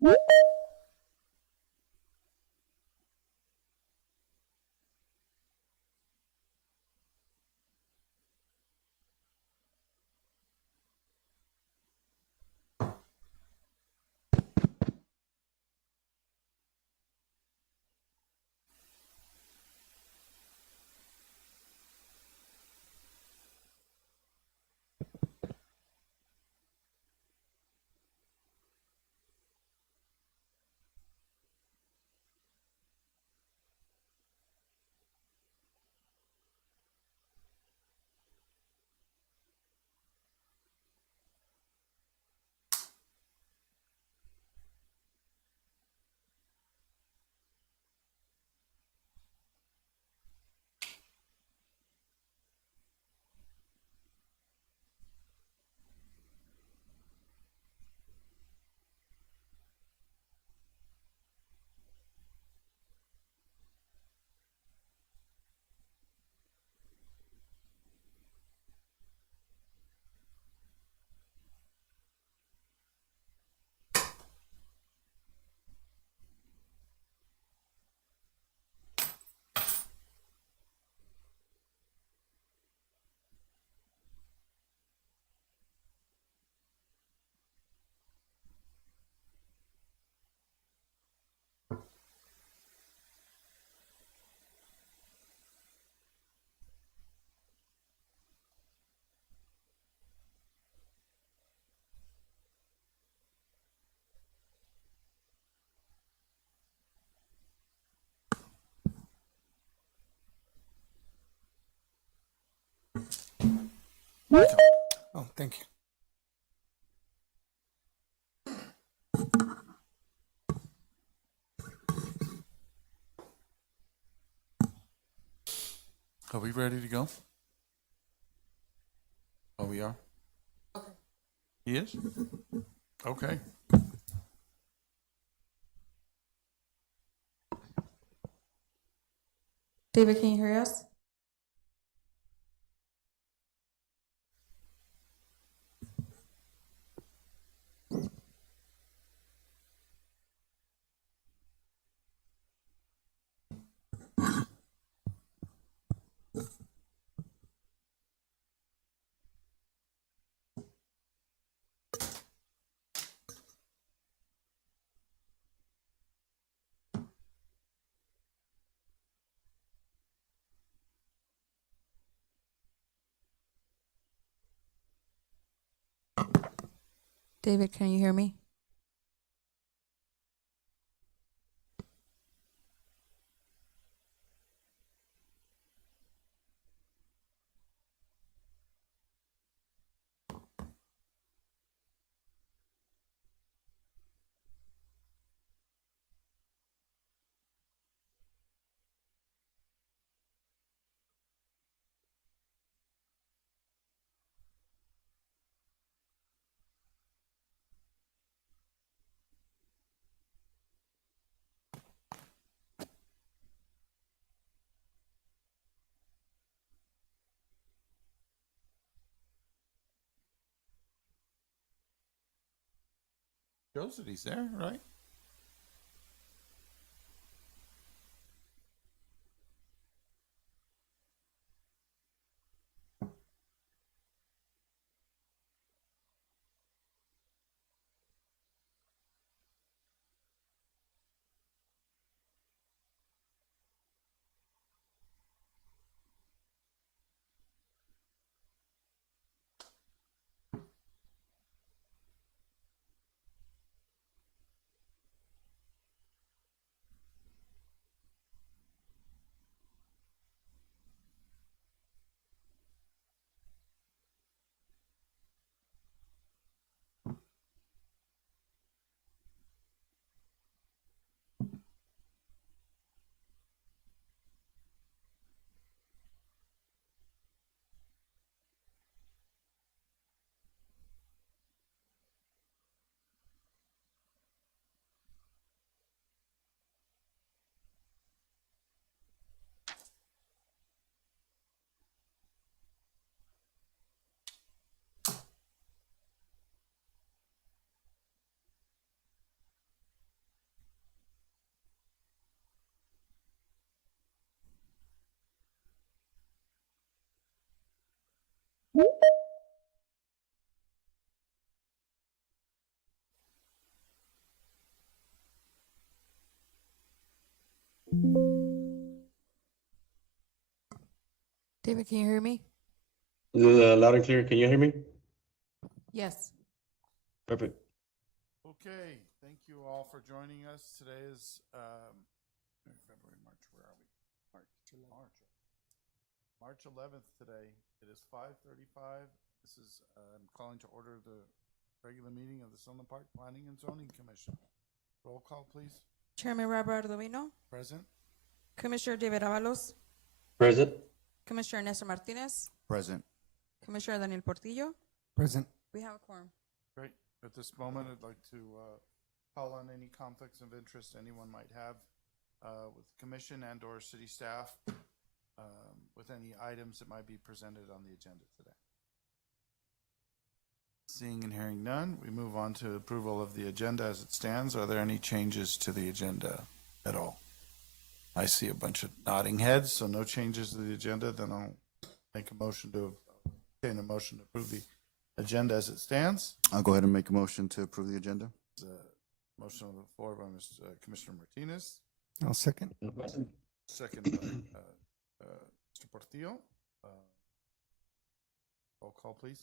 Michael. Oh, thank you. Are we ready to go? Oh, we are? Okay. He is? Okay. David, can you hear us? David, can you hear me? Shows that he's there, right? David, can you hear me? Loud and clear. Can you hear me? Yes. Perfect. Okay, thank you all for joining us. Today is February, March. Where are we? March 11th today. It is 5:35. This is I'm calling to order the regular meeting of the Sunland Park Planning and Zoning Commission. Roll call, please. Chairman Robert Ardovino, Present. Commissioner David Avalos, Present. Commissioner Nestor Martinez, Present. Commissioner Daniel Portillo. Present. We have a quorum. Great. At this moment, I'd like to call on any conflicts of interest anyone might have with commission and or city staff with any items that might be presented on the agenda today. Seeing and hearing none, we move on to approval of the agenda as it stands. Are there any changes to the agenda at all? I see a bunch of nodding heads, so no changes to the agenda. Then I'll make a motion to obtain a motion to approve the agenda as it stands. I'll go ahead and make a motion to approve the agenda. There's a motion on the floor by Commissioner Martinez, I'll second. second by Mr. Portillo. Roll call, please.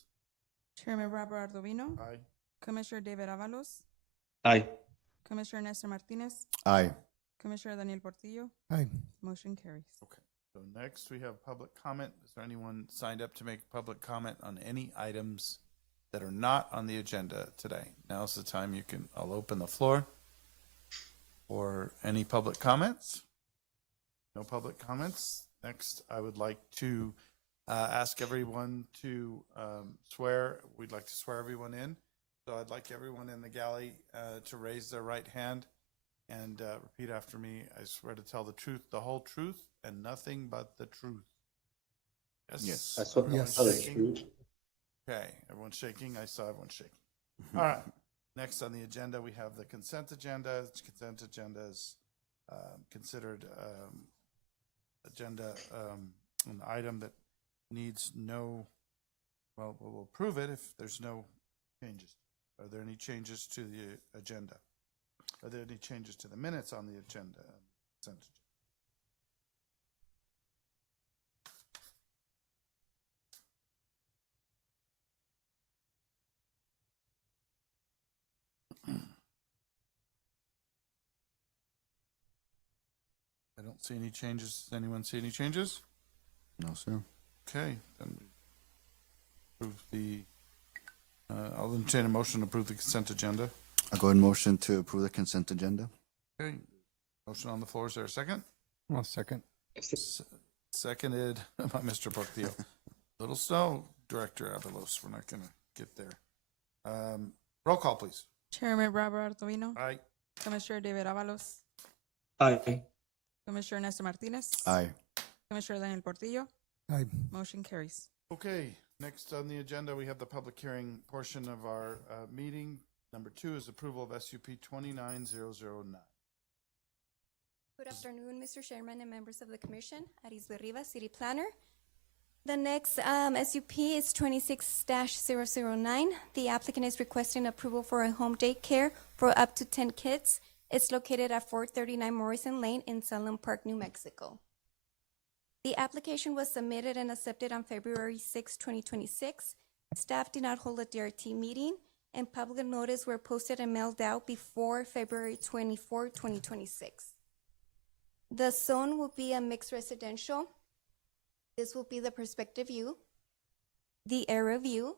Chairman Robert Ardovino, Aye. Commissioner David Avalos, Aye. Commissioner Nestor Martinez, Aye. Commissioner Daniel Portillo. Aye. Motion carries. Okay. So next we have public comment. Is there anyone signed up to make public comment on any items that are not on the agenda today? Now's the time I'll open the floor for any public comments. No public comments. Next, I would like to ask everyone to swear. We'd like to swear everyone in. So I'd like everyone in the galley to raise their right hand and repeat after me. I swear to tell the truth, the whole truth, and nothing but the truth. Yes. I saw Everyone's the shaking? truth. Okay, everyone's shaking. I saw everyone shaking. All right. Next on the agenda, we have the consent agenda. The consent agenda is considered an item that needs no, well, we'll approve it if there's no changes. Are there any changes to the agenda? Are there any changes to the minutes on the agenda? Consent agenda? I don't see any changes. Does anyone see any changes? No, sir. Okay, then we approve the, I'll entertain a motion to approve the consent agenda. I'll go ahead and motion to approve the consent agenda. Okay, motion on the floor. Is there a second? I'll second. Seconded by Mr. Portillo. Little slow, Director Avalos. We're not going to get there. Roll call, please. Chairman Robert Ardovino, Aye. Commissioner David Avalos, Aye. Commissioner Nestor Martinez, Aye. Commissioner Daniel Portillo. Aye. Motion carries. Okay, next on the agenda, we have the public hearing portion of our meeting. Number 2 is approval of SUP 29009. Good afternoon, Mr. Chairman and members of the Commission. Arisbe Rivas, City Planner. The next SUP is 26-009. The applicant is requesting approval for a home daycare for up to 10 kids. It's located at 439 Morrison Lane in Sunland Park, New Mexico. The application was submitted and accepted on February 6, 2026. Staff did not hold a DRT meeting, and public notice were posted and mailed out before February 24, 2026. The zone will be a mixed residential. This will be the perspective view, the area view,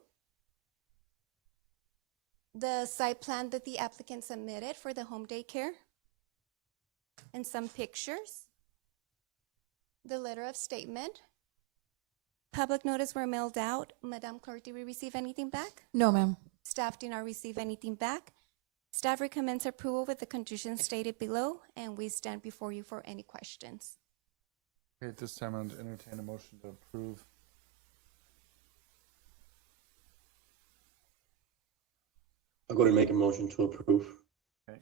the site plan that the applicant submitted for the home daycare, and some pictures, the letter of statement. Public notice were mailed out. Madam Clerk, did we receive anything back? No, ma'am. Staff did not receive anything back. Staff recommends approval with the conditions stated below, and we stand before you for any questions. Okay, at this time, I'll entertain a motion to approve. I'll go to make a motion to approve. Okay.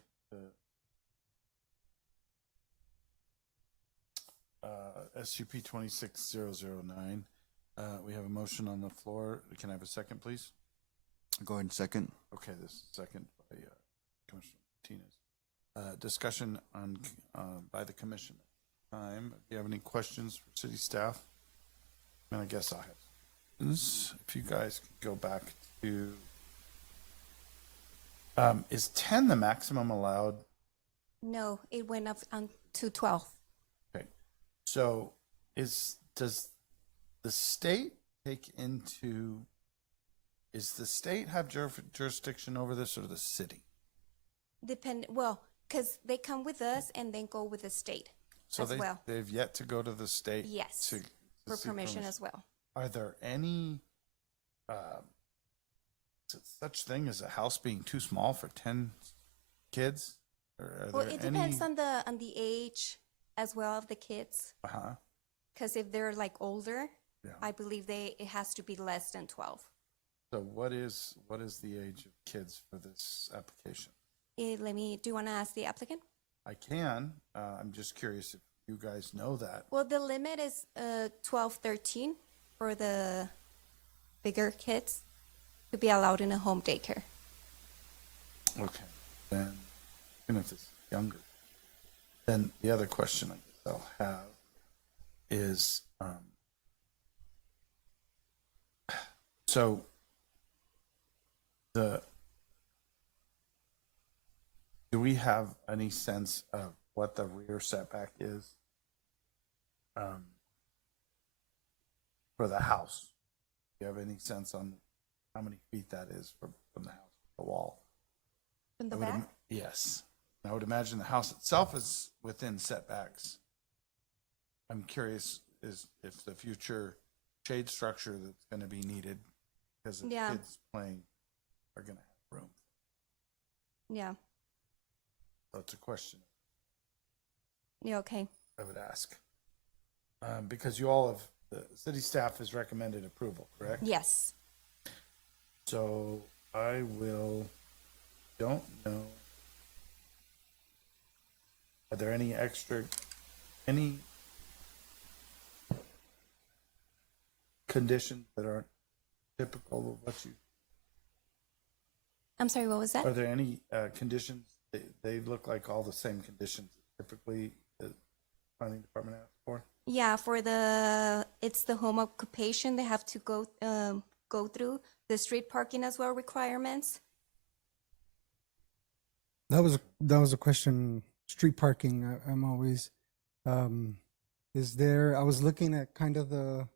SUP 26009. We have a motion on the floor. Can I have a second, please? Go ahead and second. Okay, this is second by Commissioner Martinez. Discussion on by the commission. Time. Do you have any questions for city staff? And I guess I have. If you guys could go back to, is 10 the maximum allowed? No, it went up to 12. Okay, so does the state take into? Is the state have jurisdiction over this, or the city? Well, because they come with us and then go with the state So as well. they've yet to go to the state. Yes, to for seek permission as well. Are there any such thing as a house being too small for 10 kids? Or are Well, there it depends any, on the age as well of the kids. uh-huh. Because if they're like older, Yeah. I believe it has to be less than 12. So what is the age of kids for this application? Do you want to ask the applicant? I can. I'm just curious if you guys know that. Well, the limit is 12, 13 for the bigger kids to be allowed in a home daycare. Okay. Then, even if it's younger, then the other question I guess I'll have is, so do we have any sense of what the rear setback is for the house? Do you have any sense on how many feet that is from the house to the wall? From the I would back? yes. I would imagine the house itself is within setbacks. I'm curious if the future shade structure that's going to be needed because the Yeah. kids playing are going to have room. Yeah. That's a question Yeah, okay. I would ask. Because you all have, the city staff has recommended approval, correct? Yes. So I don't know. Are there any conditions that aren't typical of what you, I'm sorry, what was that? are there any conditions, they look like all the same conditions typically the planning department asks for? Yeah, it's the home occupation. They have to go through the street parking as well requirements. That was a question. Street parking. I'm always. Is there? I was looking at kind of the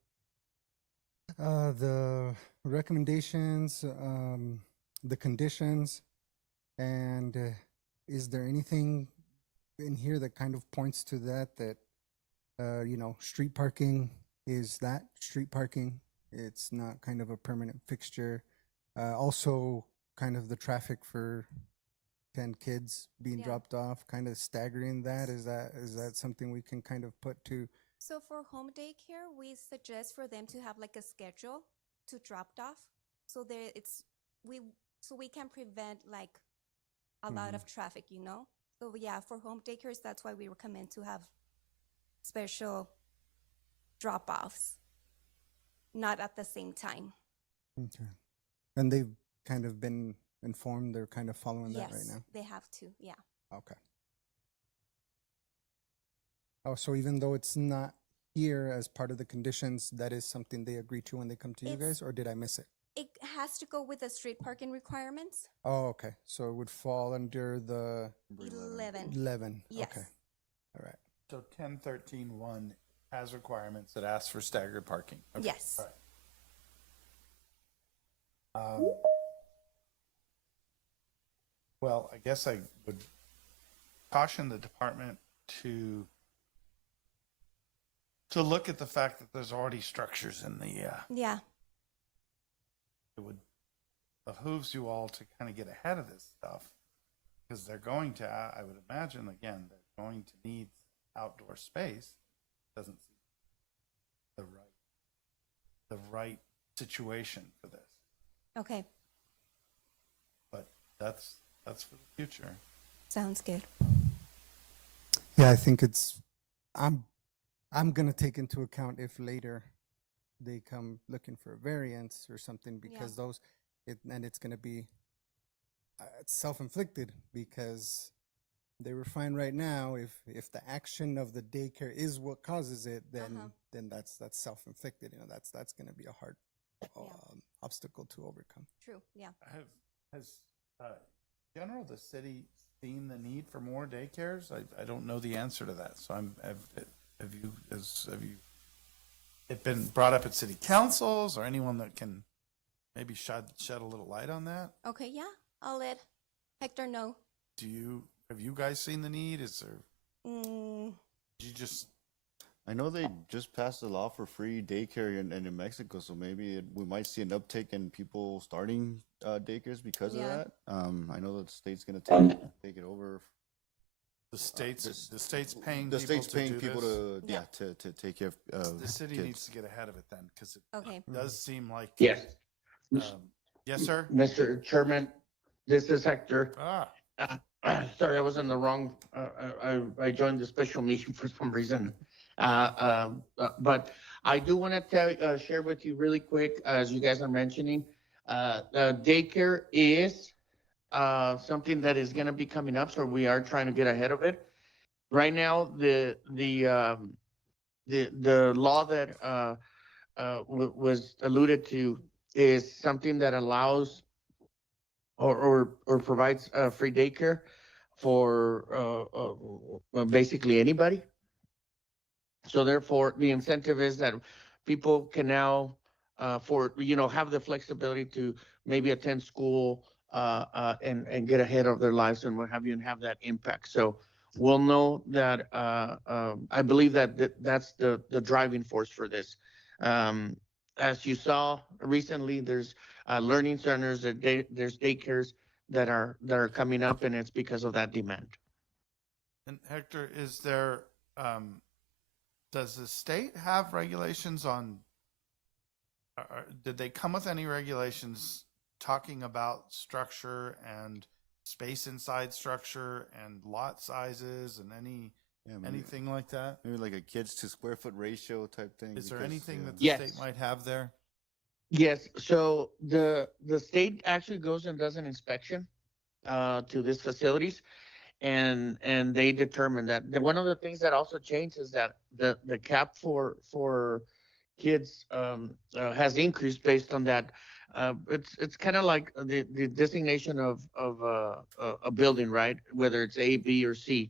recommendations, the conditions, and is there anything in here that kind of points to that? Street parking is that street parking. It's not kind of a permanent fixture. Also, kind of the traffic for 10 kids being Yeah. dropped off, kind of staggering that. Is that something we can kind of put to? So for home daycare, we suggest for them to have like a schedule to drop off, so we can prevent like a lot of traffic, So yeah, for home daycares, that's why we recommend to have special drop-offs, not at the same time. Okay. And they've kind of been informed. They're kind of following that right Yes, now. they have to. Yeah. Okay. Oh, so even though it's not here as part of the conditions, that is something they agree to when they come to you It's- guys, or did I miss it? It has to go with the street parking requirements. Oh, okay. So it would fall under the 11. 11. Yes. Okay. All right. So 1013-1 has requirements that ask for staggered parking. Okay, Yes. all right. Well, I guess I would caution the department to look at the fact that there's already structures in the, Yeah. it would behooves you all to kind of get ahead of this stuff because they're going to, I would imagine, again, they're going to need outdoor space. Doesn't seem the right situation for this, Okay. but that's for the future. Sounds good. Yeah, I think I'm gonna take into account if later they come looking for a variance or something because and it's going to be self-inflicted because they were fine right now. If the action of the daycare is what causes it, then that's self-inflicted. You know, that's going to be a hard obstacle to overcome. True, yeah. Has in general the city seen the need for more daycares? I don't know the answer to that. So have you it been brought up at city councils or anyone that can maybe shed a little light on that? Okay, yeah, I'll let Hector know. Have you guys seen the need? Is there? Mm, Did you just? I know they just passed a law for free daycare in Mexico, so maybe we might see an uptick in people starting daycares because of that. I know that the state's going to take it over. The state's paying The people state's to paying do people this? to take care of The city kids. needs to get ahead of it then, because it okay. does seem like. Yes. Yes, sir. Mr. Chairman, this is Hector. Sorry, I was in the wrong, I joined the special meeting for some reason. But I do want to share with you really quick, as you guys are mentioning, daycare is something that is going to be coming up, so we are trying to get ahead of it. Right now, the law that was alluded to is something that allows or provides free daycare for basically anybody. So therefore, the incentive is that people can now have the flexibility to maybe attend school and get ahead of their lives and what have you, and have that impact. So we'll know that I believe that's the driving force for this. As you saw recently, there's learning centers, there's daycares that are coming up, and it's because of that demand. And Hector, is there? Does the state have regulations on? Did they come with any regulations talking about structure and space inside structure and lot sizes and anything like that? Maybe like a kids to square foot ratio type thing. Is there because, anything that the Yes. state might have there? Yes, so the state actually goes and does an inspection to these facilities, and they determine that. One of the things that also changed is that the cap for kids has increased based on that. It's kind of like the designation of a building, right? Whether it's A, B, or C.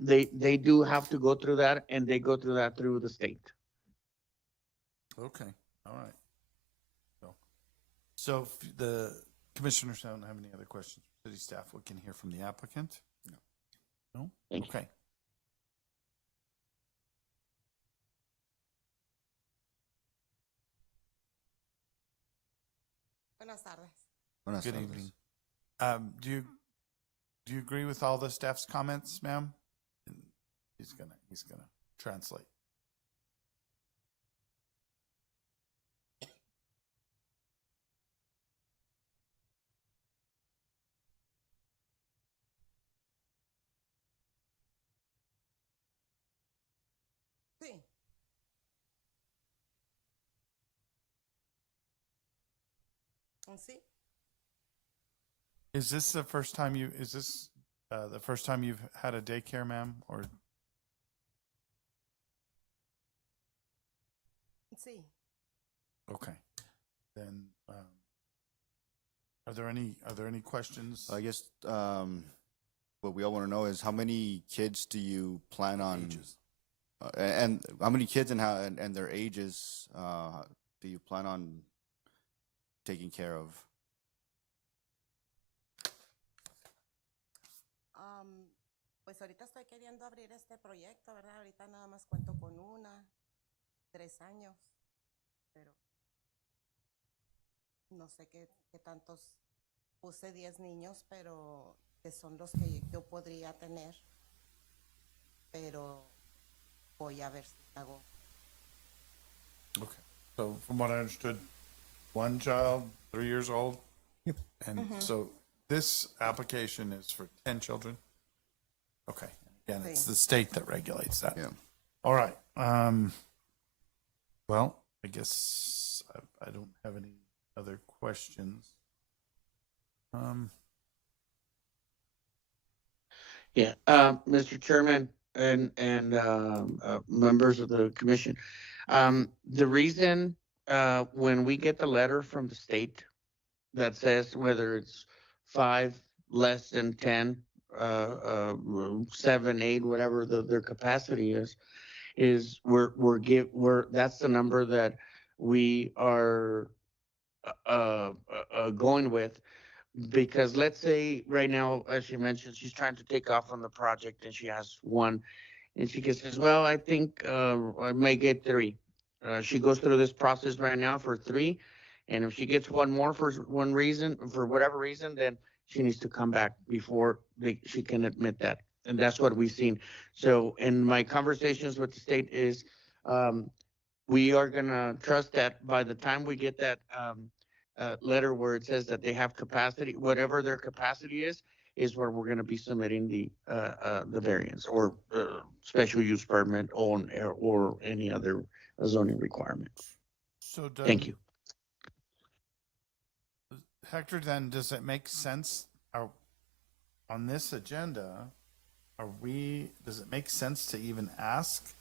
They do have to go through that, and they go through that through the state. Okay, all right. So if the commissioners don't have any other questions for city staff, we can hear from the applicant? No? Thank you. Okay. Buenas tardes. Buenas Good tardes. evening. Do you agree with all the staff's comments, ma'am? He's gonna translate. Sí. Sí. Is this the first time the first time you've had a daycare, ma'am? Or Sí. okay, then are there any questions? I guess what we all want to know is how many kids do you plan on? Ages. And how many kids and their ages do you plan on taking care of? Pues ahorita estoy queriendo abrir este proyecto, ¿verdad? Ahorita nada más cuento con 3 años, pero no sé qué tantos, puse 10 niños, pero que son los que yo podría tener, pero voy a ver si hago. Okay. So from what I understood, one child, 3 years old. Yep. And so this application is for 10 children? Okay. Again, it's Sí. the state that regulates that. Yeah. All right. Well, I guess I don't have any other questions. Yeah, Mr. Chairman and members of the commission, the reason when we get the letter from the state that says whether it's 5, less than 10, 7, 8, whatever their capacity is we're that's the number that we are going with. Because let's say right now, as she mentioned, she's trying to take off on the project and she has one, and she says, "Well, I think I may get 3." She goes through this process right now for 3, and if she gets one more for one reason, for whatever reason, then she needs to come back before she can admit that, and that's what we've seen. So, in my conversations with the state is, we are gonna trust that by the time we get that letter where it says that they have capacity, whatever their capacity is where we're going to be submitting the variance or special use permit or any other zoning requirement. So Thank you. Hector, then does it make sense on this agenda? Does it make sense to even ask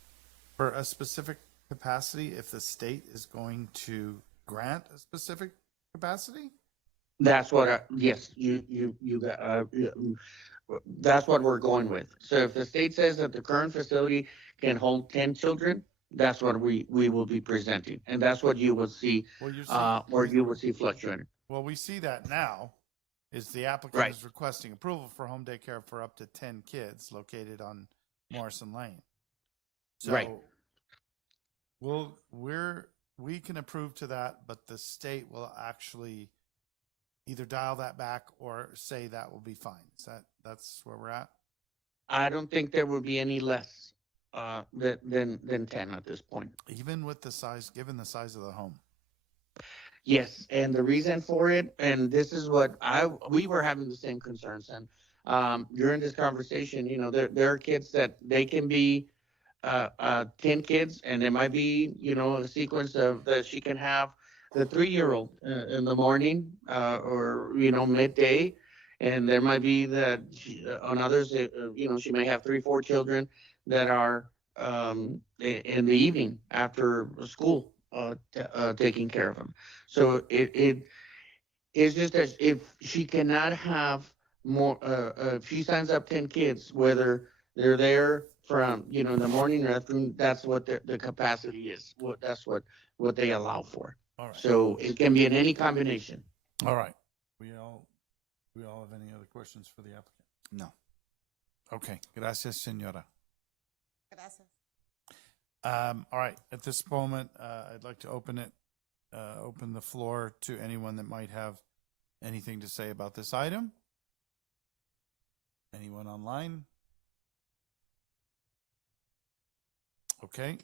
for a specific capacity if the state is going to grant a specific capacity? That's what, yes, you got, that's what we're going with. So if the state says that the current facility can hold 10 children, that's what we will be presenting. And that's what you will see, Well, you will see fluctuating. Well, we see that now is the applicant Right. is requesting approval for home daycare for up to 10 kids located on Morrison Lane. So Right. we can approve to that, but the state will actually either dial that back or say that will be fine. That's where we're at? I don't think there will be any less than 10 at this point. Even with given the size of the home. Yes, and the reason for it, and this is what we were having the same concerns, and during this conversation, there are kids that they can be 10 kids, and there might be, a sequence of that she can have the 3-year-old in the morning or midday, and there might be that on others, she may have 3, 4 children that are in the evening after school taking care of them. So it is just as if she cannot have more, if she signs up 10 kids, whether they're there from, in the morning or afternoon, that's what the capacity is. That's what they allow for. All right. So it can be in any combination. All right. We all have any other questions for the applicant? No. Okay. Gracias, señora. Gracias. All right. At this moment, I'd like to open the floor to anyone that might have anything to say about this item. Anyone online? Okay.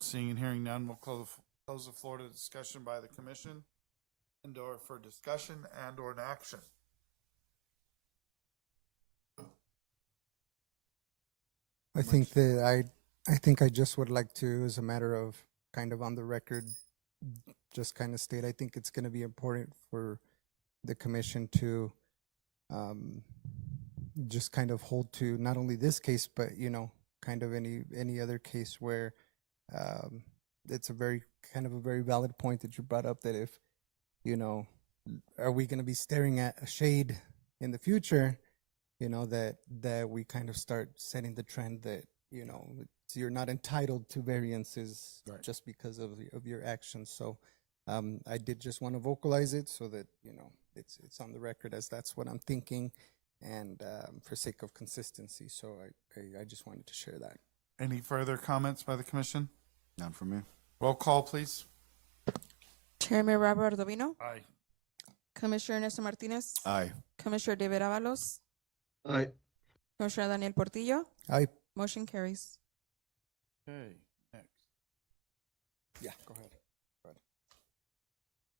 Seeing and hearing none, we'll close the floor to discussion by the commission and/or for discussion and/or an action. I think I just would like to, as a matter of kind of on the record, just kind of state, I think it's going to be important for the commission to just kind of hold to not only this case, but, kind of any other case where it's a very valid point that you brought up, that if, are we going to be staring at a shade in the future, that we kind of start setting the trend that, you're not entitled to variances Right. just because of your actions. So I did just want to vocalize it so that, it's on the record as that's what I'm thinking, and for sake of consistency. So I just wanted to share that. Any further comments by the commission? None for me. Roll call, please. Chairman Robert Ardovino, Aye. Commissioner Nestor Martinez, Aye. Commissioner David Avalos, Aye. Commissioner Daniel Portillo, I motion carries. Okay, next. Yeah, go ahead.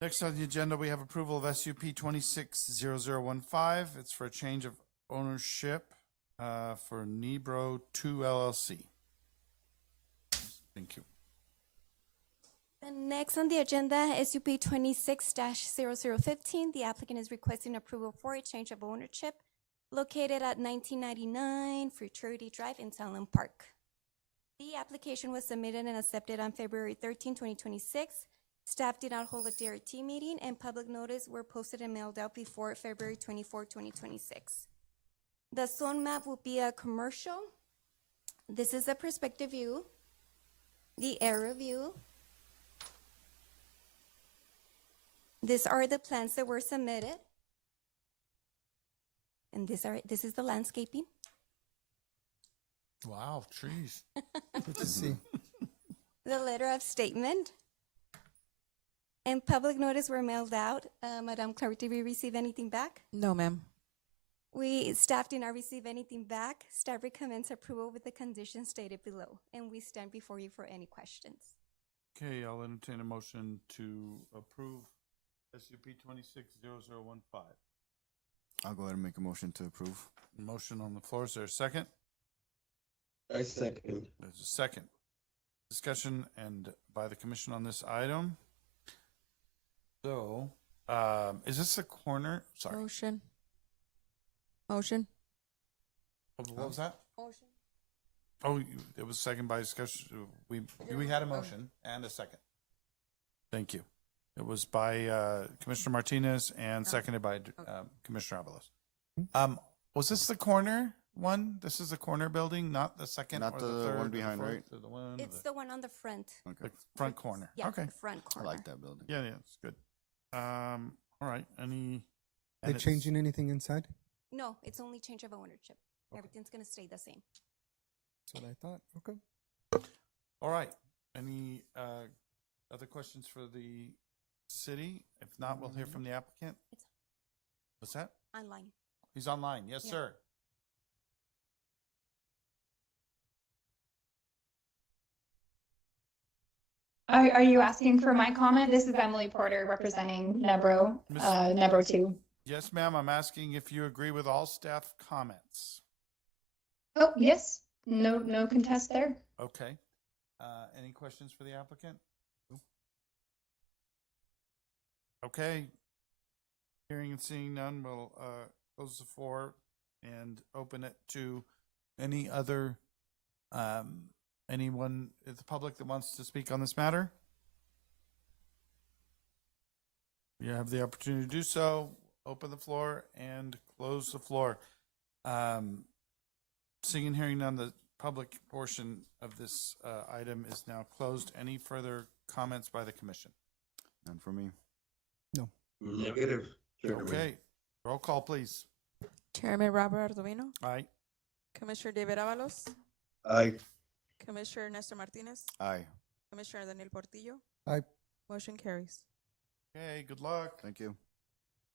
Next on the agenda, we have approval of SUP 260015. It's for a change of ownership for Nebro 2 LLC. Thank you. The next on the agenda, SUP 26-0015. The applicant is requesting approval for a change of ownership located at 1999 Futurity Drive in Sunland Park. The application was submitted and accepted on February 13, 2026. Staff did not hold a DRT meeting, and public notice were posted and mailed out before February 24, 2026. The zone map will be a commercial. This is the perspective view, the aerial view. These are the plans that were submitted. And this is the landscaping. Wow, trees. Good to see. The letter of statement. And public notice were mailed out. Madam Clerk, did we receive anything back? No, ma'am. Staff did not receive anything back. Staff recommends approval with the conditions stated below. And we stand before you for any questions. Okay, I'll entertain a motion to approve SUP 260015. I'll go ahead and make a motion to approve. Motion on the floor. Is there a second? I second. There's a second. Discussion and by the commission on this item. So, is this a corner? Sorry. Motion. Motion. What was that? Motion. Oh, it was second by discussion. We had a motion and a second. Thank you. It was by Commissioner Martinez and seconded by Commissioner Avalos. Was this the corner one? This is the corner building, not the second Not or the the third one or the behind, fourth right? or the one? It's the one on the front. the front corner. Yeah, Okay. the front I corner. like that building. Yeah, it's good. All right. They and it's- changing anything inside? No, it's only change of ownership. Everything's going to stay the same. That's what I thought. Okay. All right. Any other questions for the city? If not, we'll hear from the applicant. What's that? Online. He's online. Yes, Yeah. sir. Are you asking for my comment? This is Emily Porter representing Nebro, Miss- Nebro 2. Yes, ma'am. I'm asking if you agree with all staff comments. Oh, yes. No contest there. Okay. Any questions for the applicant? Okay. Hearing and seeing none, we'll close the floor and open it to any other anyone in the public that wants to speak on this matter. You have the opportunity to do so. Open the floor and close the floor. Seeing and hearing none, the public portion of this item is now closed. Any further comments by the commission? None for me. Negative. Chairman. Okay, roll call, please. Chairman Robert Arduino. Aye. Commissioner David Avalos. Aye. Commissioner Nestor Martinez. Aye. Commissioner Daniel Portillo. Aye. Motion carries. Okay, good luck. Thank you.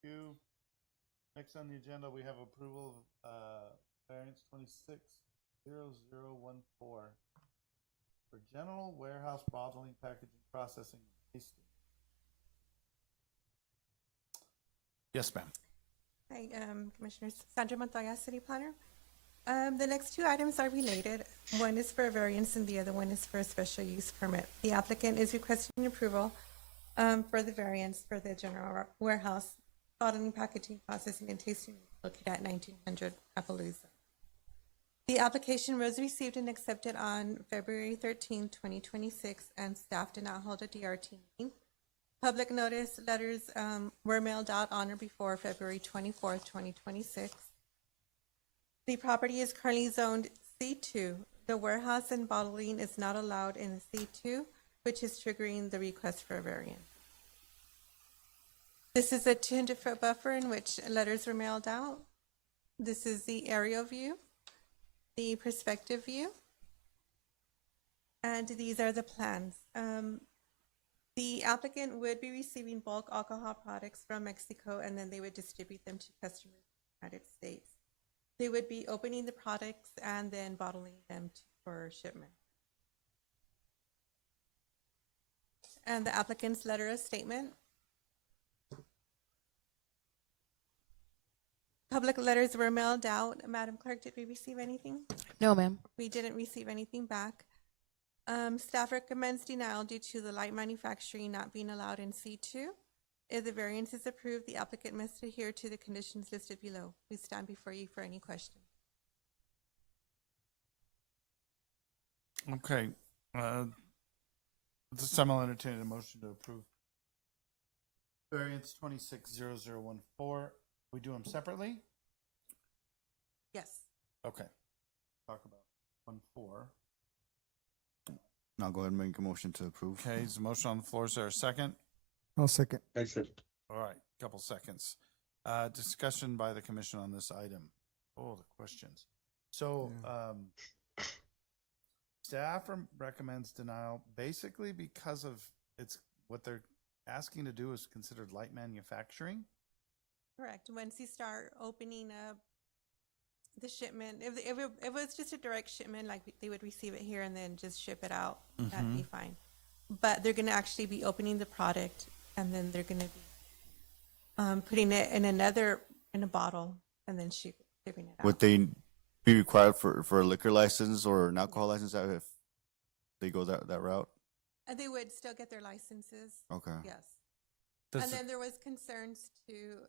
Thank you. Next on the agenda, we have approval of variance 260014 for general warehouse bottling, packaging, processing, and tasting. Yes, ma'am. Hi, Commissioners. Sandra Montoya, City Planner. The next two items are related. One is for a variance and the other one is for a special use permit. The applicant is requesting approval for the variance for the general warehouse bottling, packaging, processing, and tasting located at 1900 Appaloosa. The application was received and accepted on February 13, 2026, and staff did not hold a DRT meeting. Public notice letters were mailed out on or before February 24th, 2026. The property is currently zoned C2. The warehouse and bottling is not allowed in C2, which is triggering the request for a variance. This is a 200-foot buffer in which letters were mailed out. This is the aerial view, the perspective view, and these are the plans. The applicant would be receiving bulk alcohol products from Mexico, and then they would distribute them to customers in the United States. They would be opening the products and then bottling them for shipment. And the applicant's letter of statement. Public letters were mailed out. Madam Clerk, did we receive anything? No, ma'am. We didn't receive anything back. Staff recommends denial due to the light manufacturing not being allowed in C2. If the variance is approved, the applicant must adhere to the conditions listed below. We stand before you for any questions. Okay. At this time, I'll entertain a motion to approve variance 260014. We do them separately? Yes. Okay. Talk about 1-4. Now go ahead and make a motion to approve. Okay, is a motion on the floor. Is there a second? I'll second. I second. All right, couple seconds. Discussion by the commission on this item. Oh, the questions. So, staff recommends denial basically because of it's what they're asking to do is considered light manufacturing. Correct. Once you start opening up the shipment, if it was just a direct shipment, like they would receive it here and then just ship it out, that'd be fine. But they're going to actually be opening the product, and then they're going to be putting it in a bottle, and then shipping it out. Would they be required for a liquor license or an alcohol license if they go that route? And they would still get their licenses. Okay. Yes. Does And it- then there was concerns too,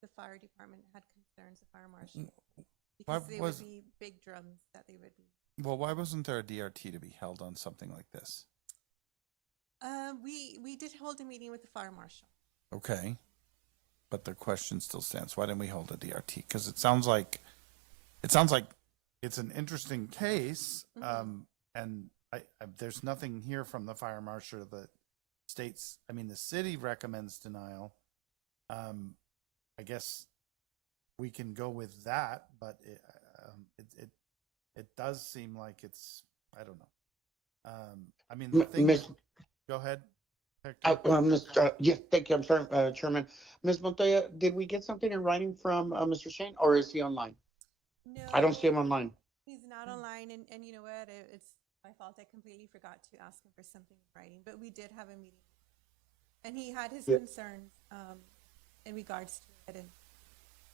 the fire department had concerns, the fire marshal, Why because they was- would be big drums that they would be. Well, why wasn't there a DRT to be held on something like this? We did hold a meeting with the fire marshal. Okay. But the question still stands. Why didn't we hold a DRT? Because it sounds like it's an interesting case. And I there's nothing here from the fire marshal that states, I mean, the city recommends denial. I guess we can go with that, but it does seem like it's, I don't know. I mean, the thing, go ahead. Hector. Yes, thank you. I'm sorry, Chairman. Ms. Montoya, did we get something in writing from Mr. Shane, or is he online? No, I don't see him online. he's not online, and you know what? It's my fault. I completely forgot to ask him for something in writing, but we did have a meeting, and he had his concerns in regards to it,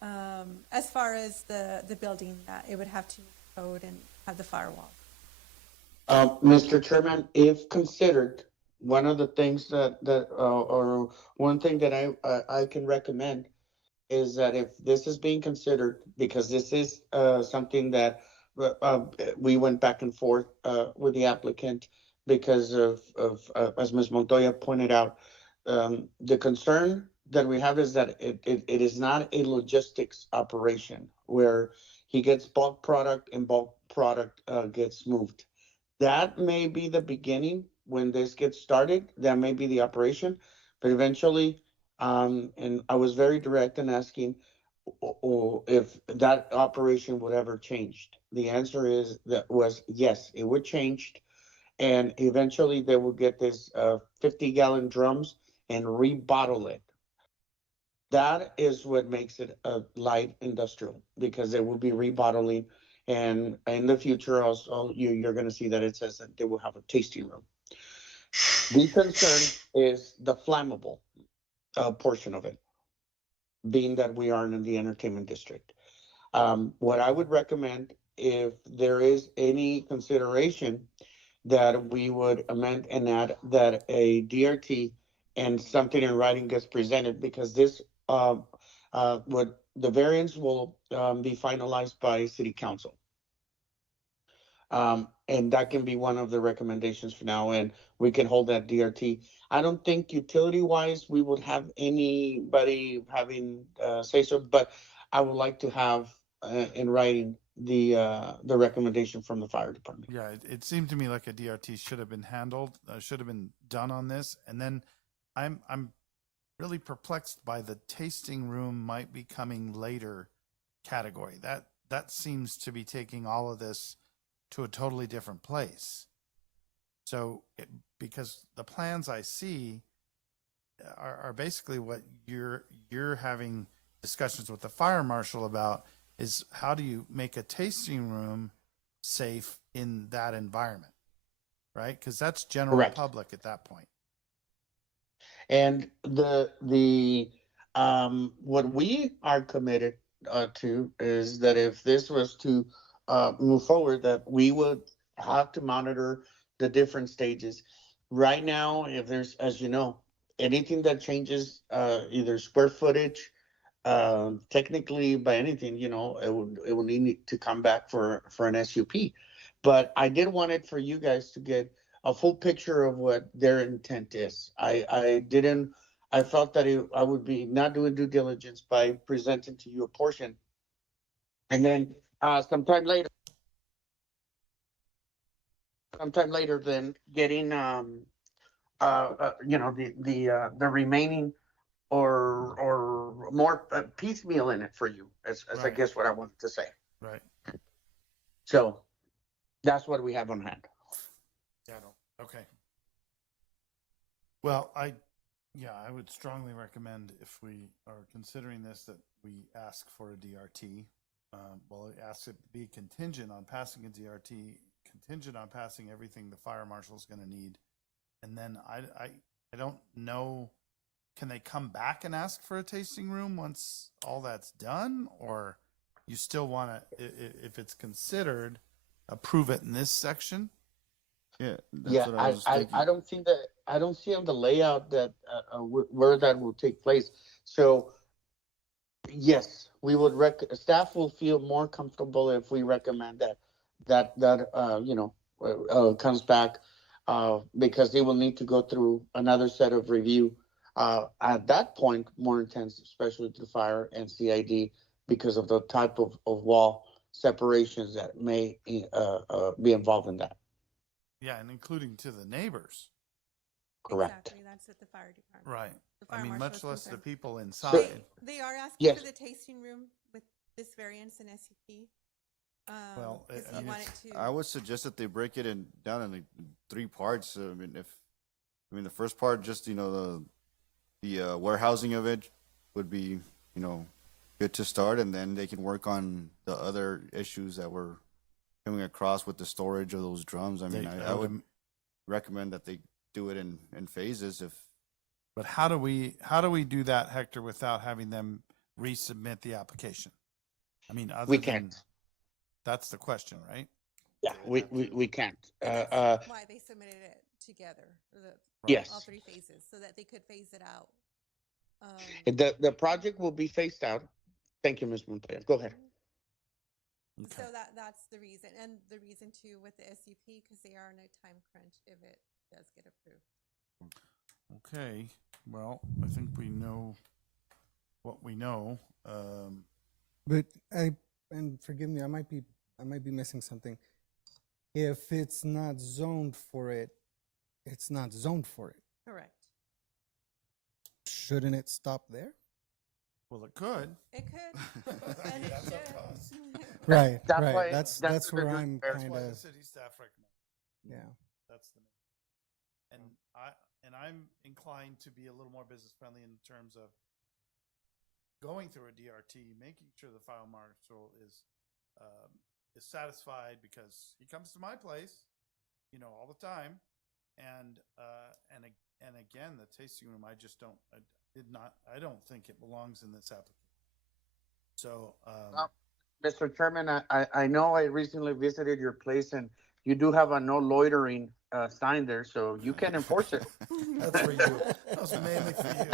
and as far as the building, that it would have to meet code and have the firewall. Mr. Chairman, if considered, one of the things or one thing that I can recommend is that if this is being considered, because this is something that we went back and forth with the applicant because of as Ms. Montoya pointed out, the concern that we have is that it is not a logistics operation where he gets bulk product and bulk product gets moved. That may be the beginning when this gets started. That may be the operation, but eventually, and I was very direct in asking if that operation would ever change. The answer is was yes, it would change, and eventually they will get this 50-gallon drums and rebottle it. That is what makes it a light industrial, because they will be rebottling. And in the future, also, you're going to see that it says that they will have a tasting room. The concern is the flammable portion of it, being that we are in the entertainment district. What I would recommend, if there is any consideration, that we would amend and add that a DRT and something in writing gets presented, because this what the variance will be finalized by City Council. And that can be one of the recommendations for now, and we can hold that DRT. I don't think utility-wise we would have anybody having say so, but I would like to have in writing the recommendation from the fire department. Yeah, it seemed to me like a DRT should have been handled, should have been done on this. And then I'm really perplexed by the tasting room might be coming later category. That seems to be taking all of this to a totally different place. So, because the plans I see are basically what you're having discussions with the fire marshal about, is how do you make a tasting room safe in that environment, right? Because that's general Correct. public at that point. And the what we are committed to is that if this was to move forward, that we would have to monitor the different stages. Right now, if there's, as you know, anything that changes, either square footage, technically by anything, it will need to come back for an SUP. But I did want it for you guys to get a full picture of what their intent is. I felt that I would be not doing due diligence by presenting to you a portion, and then sometime later, then getting the remaining or more piecemeal in it for you, as I Right. guess what I wanted to say. Right. So that's what we have on hand. Yeah. Okay. Well, I would strongly recommend, if we are considering this, that we ask for a DRT. Well, ask it to be contingent on passing a DRT, contingent on passing everything the fire marshal's going to need. And then I don't know, can they come back and ask for a tasting room once all that's done? Or you still want to, if it's considered, approve it in this section? Yeah, that's what I was thinking. I don't see on the layout that where that will take place. So yes, we would staff will feel more comfortable if we recommend that comes back, because they will need to go through another set of review at that point, more intense, especially through fire and CID, because of the type of wall separations that may be involved in that. Yeah, and including to the neighbors. Correct. Exactly, that's what the fire department. Right. The fire I mean, marshal much is less the concerned. people inside. They are asking Yes. for the tasting room with this variance in SUP. Well, because I we mean, want it's- it to. I would suggest that they break it down in like 3 parts. The first part, just the warehousing of it would be good to start, and then they can work on the other issues that we're coming across with the storage of those drums. I mean, I would recommend that they do it in phases. But how do we do that, Hector, without having them resubmit the application? I mean, We can't. That's the question, right? Yeah, we can't. That's why they submitted it together. Yes. All 3 phases, so that they could phase it out. The project will be phased out. Thank you, Ms. Montoya. Go ahead. Okay. So that's the reason, and the reason too with the SUP, because they are in a time crunch if it does get approved. Okay. Well, I think we know what we know. But and forgive me, I might be missing something. If it's not zoned for it, it's not zoned for it. Correct. Shouldn't it stop there? Well, it could. It could, and it That's up to should. us. Right, That's right. why- That's that's where what I'm they're- That's kind what the of, city staff recommend. yeah. That's the and I'm inclined to be a little more business friendly in terms of going through a DRT, making sure the fire marshal is satisfied, because he comes to my place, all the time, and again, the tasting room, I don't think it belongs in this application. So, Mr. Chairman, I know I recently visited your place, and you do have a no loitering sign there, so you can enforce it. that's for you. That's mainly for you.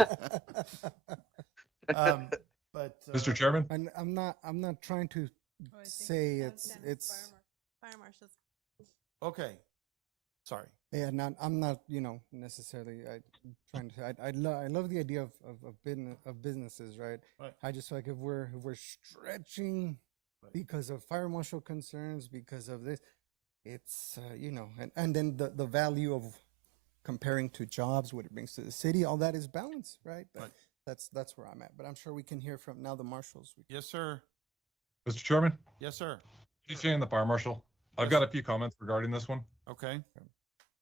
But Mr. Chairman? And I'm not trying to Oh, I think say that's it's fire marshals. okay. Sorry. yeah, I'm not necessarily trying to. I love the idea of businesses, right? Right. I just feel like if we're stretching Right. because of fire marshal concerns, because of this, it's and then the value of comparing to jobs, what it brings to the city, all that is balanced, right? But Right. that's where I'm at. But I'm sure we can hear from now the marshals. Yes, sir. Mr. Chairman? Yes, sir. Chief and the Fire Marshal. I've got a few comments regarding this one. Okay.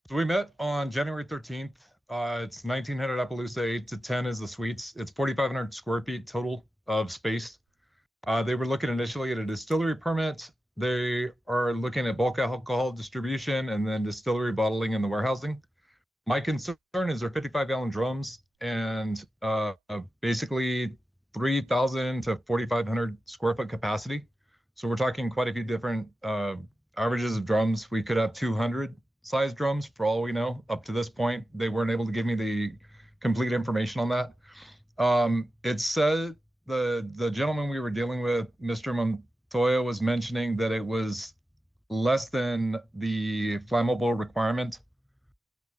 So we met on January 13th. It's 1900 Appaloosa, 8 to 10 is the suites. It's 4,500 square feet total of space. They were looking initially at a distillery permit. They are looking at bulk alcohol distribution and then distillery bottling and the warehousing. My concern is they're 55-gallon drums and basically 3,000 to 4,500 square foot capacity. So we're talking quite a few different averages of drums. We could have 200 size drums for all we know. Up to this point, they weren't able to give me the complete information on that. It said the gentleman we were dealing with, Mr. Montoya, was mentioning that it was less than the flammable requirement.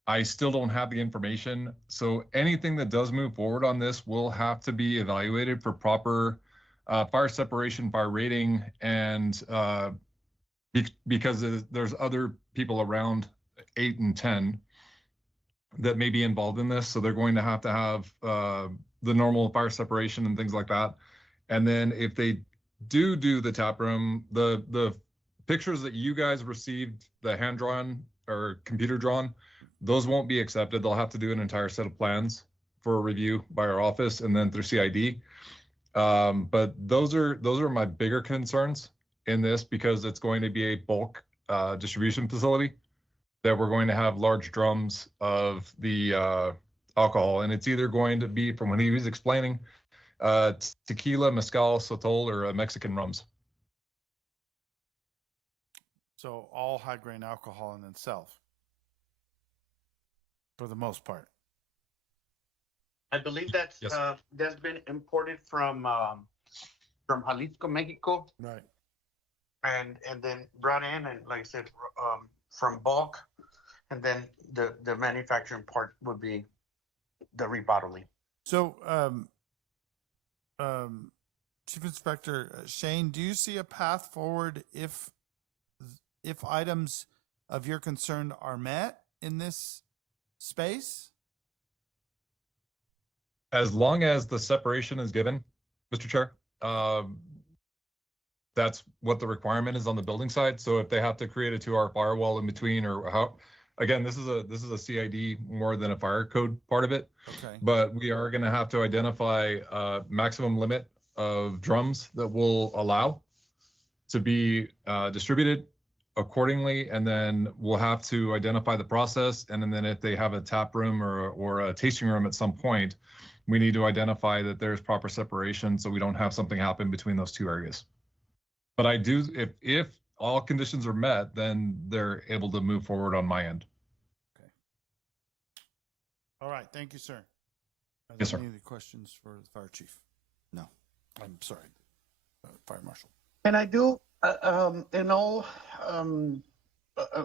I still don't have the information. So anything that does move forward on this will have to be evaluated for proper fire separation, fire rating, and because there's other people around 8 and 10 that may be involved in this. So they're going to have the normal fire separation and things like that. And then if they do the tap room, the pictures that you guys received, the hand drawn or computer drawn, those won't be accepted. They'll have to do an entire set of plans for review by our office and then through CID. But those are my bigger concerns in this, because it's going to be a bulk distribution facility that we're going to have large drums of the alcohol, and it's either going to be, from what he was explaining, tequila, mezcal, sotol, or Mexican rums. So all high grain alcohol in itself, for the most part. I believe that's Yes. That's been imported from Jalisco, Mexico, Right. and then brought in, and like I said, from bulk, and then the manufacturing part would be the rebottling. So, Chief Inspector Shane, do you see a path forward if items of your concern are met in this space? As long as the separation is given, Mr. Chair, that's what the requirement is on the building side. So if they have to create a 2-hour firewall in between, or how, again, this is a CID more than a fire code part of it. Okay. But we are going to have to identify a maximum limit of drums that will allow to be distributed accordingly, and then we'll have to identify the process. And then if they have a tap room or a tasting room at some point, we need to identify that there's proper separation so we don't have something happen between those two areas. But I do, if all conditions are met, then they're able to move forward on my end. Okay. All right. Thank you, sir. Are there Yes, sir. Any other questions for the fire chief? No. I'm sorry, fire marshal. And I do,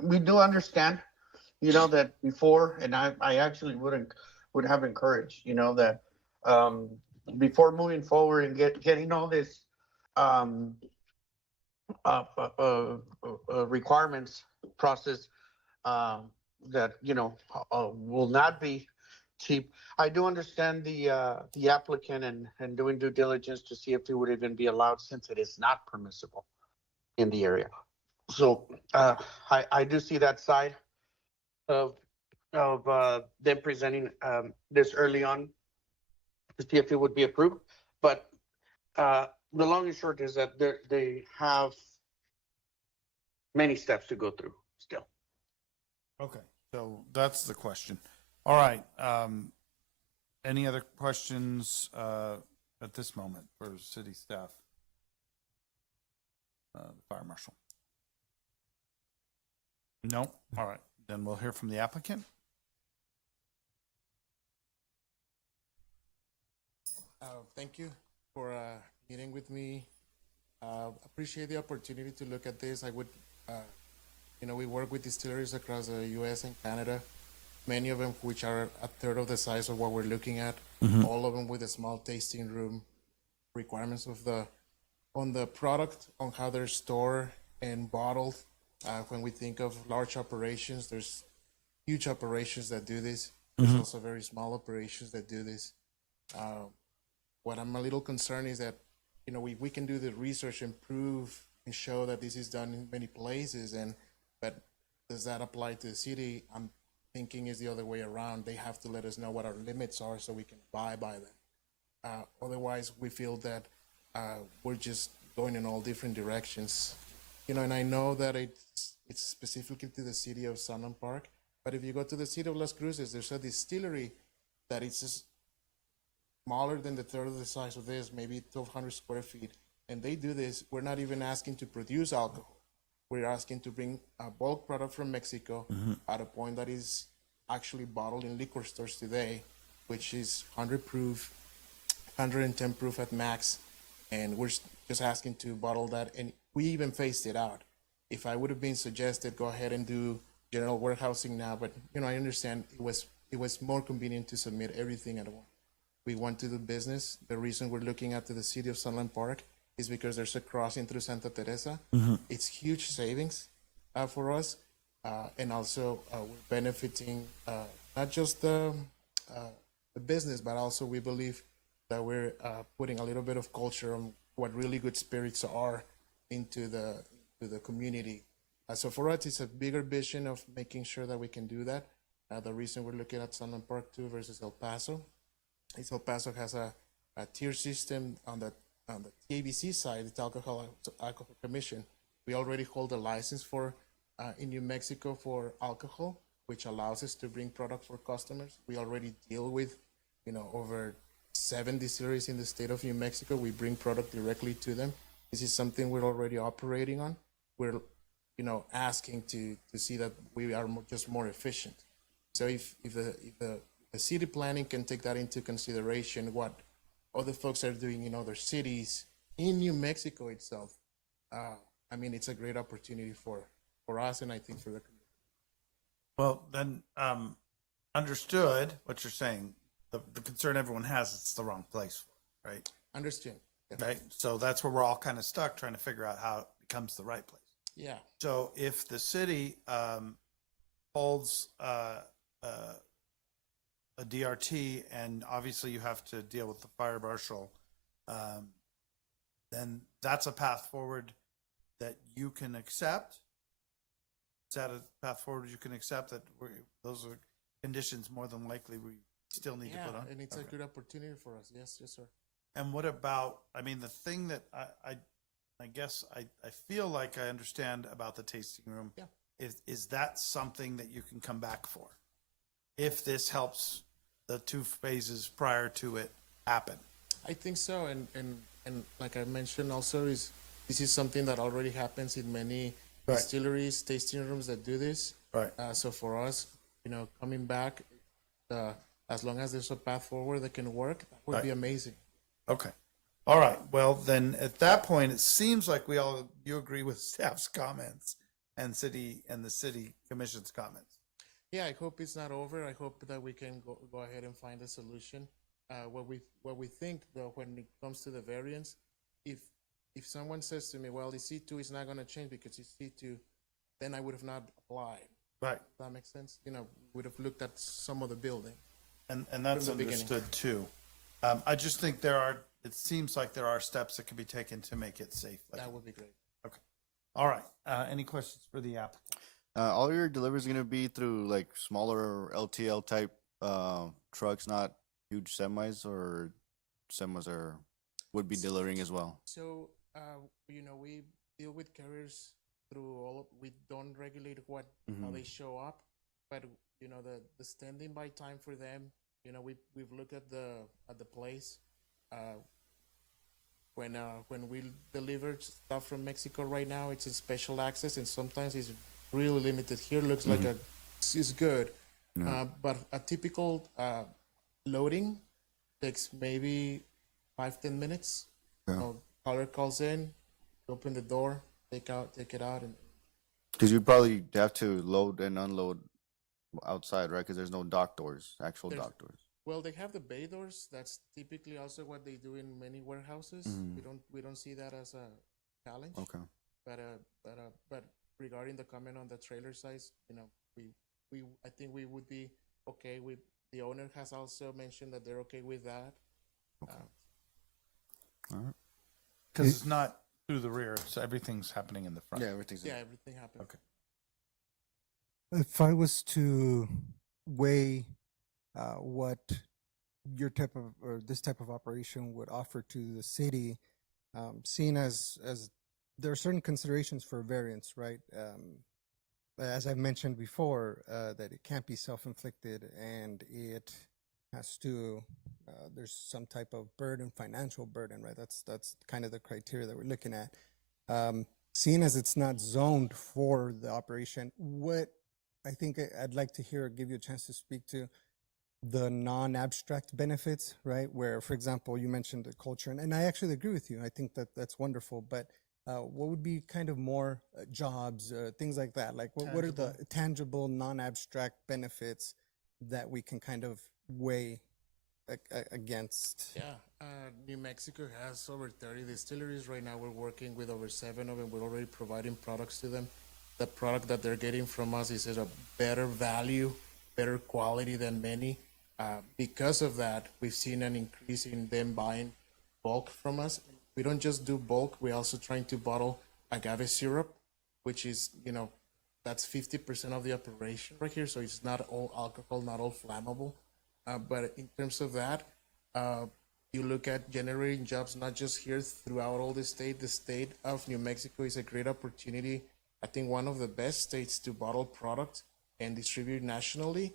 we do understand, that before, and I actually would have encouraged, that before moving forward and getting all this requirements process that will not be cheap. I do understand the applicant and doing due diligence to see if it would even be allowed, since it is not permissible in the area. So I do see that side of them presenting this early on to see if it would be approved. But the long and short is that they have many steps to go through still. Okay. So that's the question. All right. Any other questions at this moment for city staff? The fire marshal. No. All right. Then we'll hear from the applicant. Thank you for meeting with me. Appreciate the opportunity to look at this. I would, we work with distilleries across the U.S. and Canada, many of them which are a third of the size of what we're looking at, all of them with a small tasting room, requirements of on the product, on how they're stored and bottled. When we think of large operations, there's huge operations that do this. There's also very small operations that do this. What I'm a little concerned is that, we can do the research and prove and show that this is done in many places, but does that apply to the city? I'm thinking is the other way around. They have to let us know what our limits are so we can abide by them. Otherwise, we feel that we're just going in all different directions. And I know that it's specifically to the city of Sunland Park, but if you go to the city of Las Cruces, there's a distillery that is just smaller than the third of the size of this, maybe 1,200 square feet. And they do this. We're not even asking to produce alcohol. we're asking to bring a bulk product from Mexico at a point that is actually bottled in liquor stores today, which is 100 proof, 110 proof at max, and we're just asking to bottle that, and we even phased it out. If I would have been suggested, go ahead and do general warehousing now, but I understand it was more convenient to submit everything at once. We want to do business. The reason we're looking at the city of Sunland Park is because there's a crossing through Santa Teresa. It's huge savings for us, and also we're benefiting not just the business, but also we believe that we're putting a little bit of culture on what really good spirits are into the community. So for us, it's a bigger vision of making sure that we can do that. The reason we're looking at Sunland Park 2 versus El Paso is El Paso has a tier system on the TABC side, the Alcohol Commission. We already hold a license for in New Mexico for alcohol, which allows us to bring product for customers. We already deal with, over 7 distilleries in the state of New Mexico. We bring product directly to them. This is something we're already operating on. We're, asking to see that we are just more efficient. So if the city planning can take that into consideration, what other folks are doing in other cities, in New Mexico itself, it's a great opportunity for us, and I think for the community. Well, then, understood what you're saying. The concern everyone has is it's the wrong place, right? Understand. Yeah. Right. So that's where we're all kind of stuck trying to figure out how it becomes the right place. Yeah. So if the city holds a DRT, and obviously you have to deal with the fire marshal, then that's a path forward that you can accept. Is that a path forward you can accept, that those are conditions more than likely we still need to put on? And it's a good opportunity for us. Yes, sir. And what about, the thing that I guess I feel like I understand about the tasting room, is that something that you can come back for if this helps the 2 phases prior to it happen? I think so, and like I mentioned also, this is something that already happens in many distilleries, tasting rooms that do this. Right. So for us, coming back, as long as there's a path forward that can work, that would be amazing. Okay. All right. Well, then at that point, it seems like you agree with staff's comments and the city commission's comments. Yeah, I hope it's not over. I hope that we can go ahead and find a solution. What we think, though, when it comes to the variance, if someone says to me, well, the C2 is not going to change because it's C2, then I would have not applied. Right. Does that make sense? Would have looked at some of the building. And that's understood too. I just think it seems like there are steps that can be taken to make it safe. That would be great. Okay. All right. Any questions for the applicant? All your deliveries are going to be through like smaller LTL type trucks, not huge semis, or semis would be delivering as well? So, we deal with carriers through we don't regulate how they show up, but the standing by time for them, we've looked at the place. When we deliver stuff from Mexico right now, it's in special access, and sometimes it's really limited. Here looks like it's good, but a typical loading takes maybe 5-10 minutes. Caller calls in, open the door, take it out, and because you probably have to load and unload outside, right? Because there's no dock doors, dock doors. Well, they have the bay doors. That's typically also what they do in many warehouses. We don't see that as a challenge. Okay. But regarding the comment on the trailer size, I think we would be okay with. The owner has also mentioned that they're okay with that. Okay. All right. Because it's not through the rear, so everything's happening in the front. Yeah, everything happens. Okay. If I was to weigh what your this type of operation would offer to the city, seeing as there are certain considerations for variance, right? As I've mentioned before, that it can't be self-inflicted, and it has to. There's some type of burden, financial burden, right? That's kind of the criteria that we're looking at. seeing as it's not zoned for the operation, what I think I'd like to hear, give you a chance to speak to the non-abstract benefits, right? Where, for example, you mentioned the culture, and I actually agree with you. I think that that's wonderful, but what would be kind of more jobs, things like that? Like what are the tangible, non-abstract benefits that we can kind of weigh against? Yeah, New Mexico has over 30 distilleries right now. We're working with over 7 of them. We're already providing products to them. The product that they're getting from us is at a better value, better quality than many. Because of that, we've seen an increase in them buying bulk from us. We don't just do bulk, we're also trying to bottle agave syrup, which is, that's 50% of the operation right here. So it's not all alcohol, not all flammable. But in terms of that, you look at generating jobs, not just here, throughout all the state. The state of New Mexico is a great opportunity. I think one of the best states to bottle product and distribute nationally,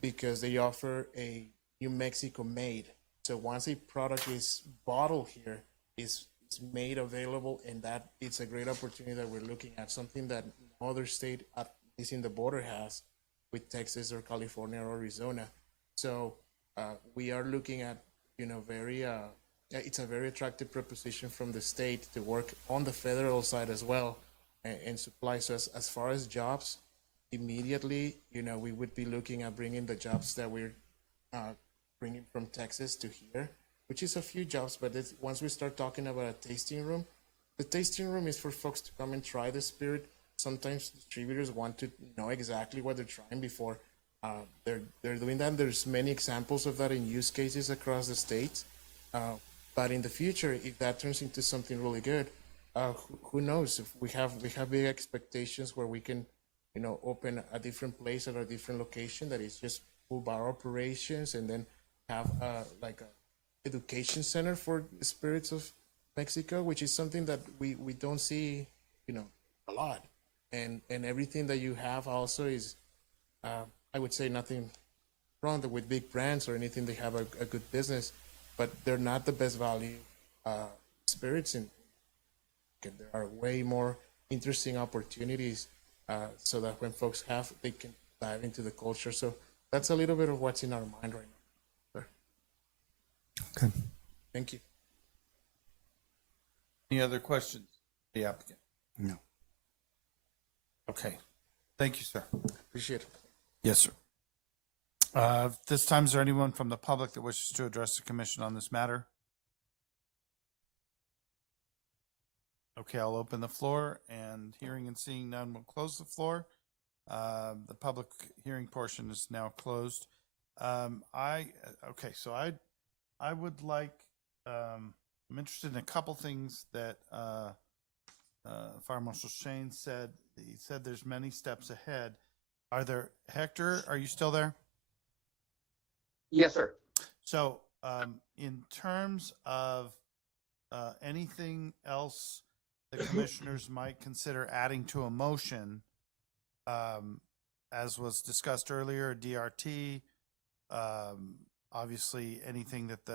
because they offer a New Mexico made. So once a product is bottled here, it's made available, and that it's a great opportunity that we're looking at, something that no other state, at least in the border, has with Texas or California or Arizona. So we are looking at, it's a very attractive proposition from the state to work on the federal side as well and supply. So as far as jobs, immediately, we would be looking at bringing the jobs that we're bringing from Texas to here, which is a few jobs, but once we start talking about a tasting room, the tasting room is for folks to come and try the spirit. Sometimes distributors want to know exactly what they're trying before they're doing that. There's many examples of that in use cases across the states. But in the future, if that turns into something really good, who knows? If we have big expectations where we can, open a different place at a different location that is just full bar operations, and then have like a education center for the spirits of Mexico, which is something that we don't see, a lot. And everything that you have also is, I would say, nothing wrong with big brands or anything. They have a good business, but they're not the best value spirits. And there are way more interesting opportunities so that when folks they can dive into the culture. So that's a little bit of what's in our mind right now. Okay. Thank you. Any other questions? The applicant? No. Okay. Thank you, sir. Appreciate it. Yes, sir. This time, is there anyone from the public that wishes to address the commission on this matter? Okay, I'll open the floor, and hearing and seeing none, we'll close the floor. The public hearing portion is now closed. So I would like, I'm interested in a couple things that Fire Marshal Shane said. He said there's many steps ahead. Hector, are you still there? Yes, sir. So in terms of anything else the commissioners might consider adding to a motion, as was discussed earlier, DRT, obviously anything that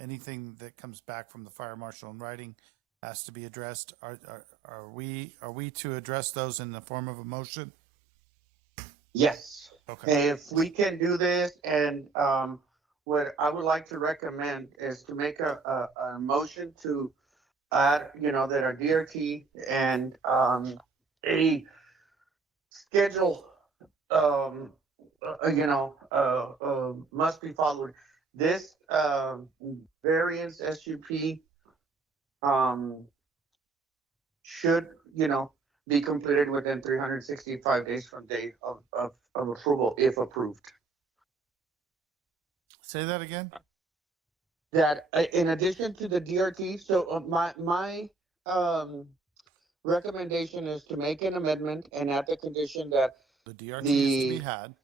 anything that comes back from the fire marshal in writing has to be addressed. Are we to address those in the form of a motion? Yes. Okay. If we can do this, and what I would like to recommend is to make a motion to add, that our DRT and a schedule, must be followed. This variance SUP should, be completed within 365 days from day of approval, if approved. Say that again. That in addition to the DRT, so my recommendation is to make an amendment and add the condition that The DRT is to be had.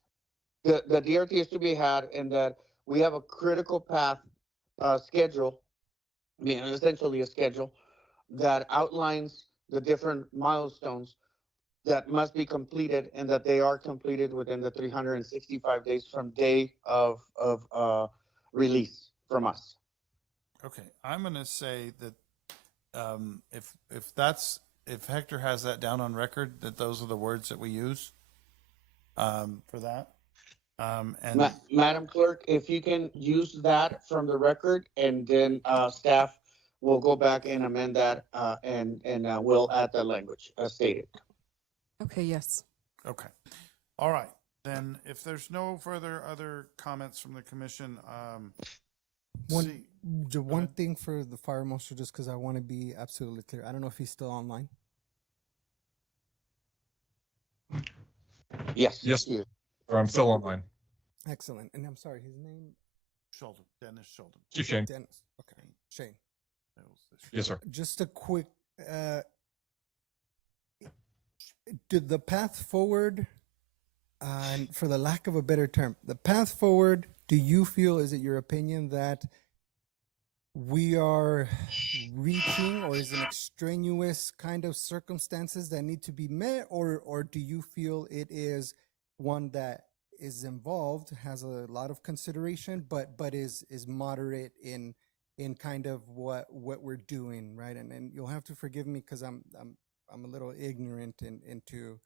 the DRT is to be had, and that we have a critical path schedule, essentially a schedule that outlines the different milestones that must be completed, and that they are completed within the 365 days from day of release from us. Okay, I'm going to say that if Hector has that down on record, that those are the words that we use for that. And Madam Clerk, if you can use that from the record, and then staff will go back and amend that, and we'll add the language as stated. Okay, yes. okay, all right. Then, if there's no further other comments from the commission, One ahead. thing for the fire marshal, just because I want to be absolutely clear. I don't know if he's still online. Yes. Yes. you. Or I'm still online. Excellent. And I'm sorry, his name Sheldon, Dennis Sheldon. Chief Shane. Dennis. Okay, Shane. Yes, sir. Just a quick. Did the path forward, and for the lack of a better term, the path forward, do you feel, is it your opinion that we are reaching, or is it extraneous kind of circumstances that need to be met, or do you feel it is one that is involved, has a lot of consideration, but is moderate in kind of what we're doing, right? And you'll have to forgive me because I'm a little ignorant into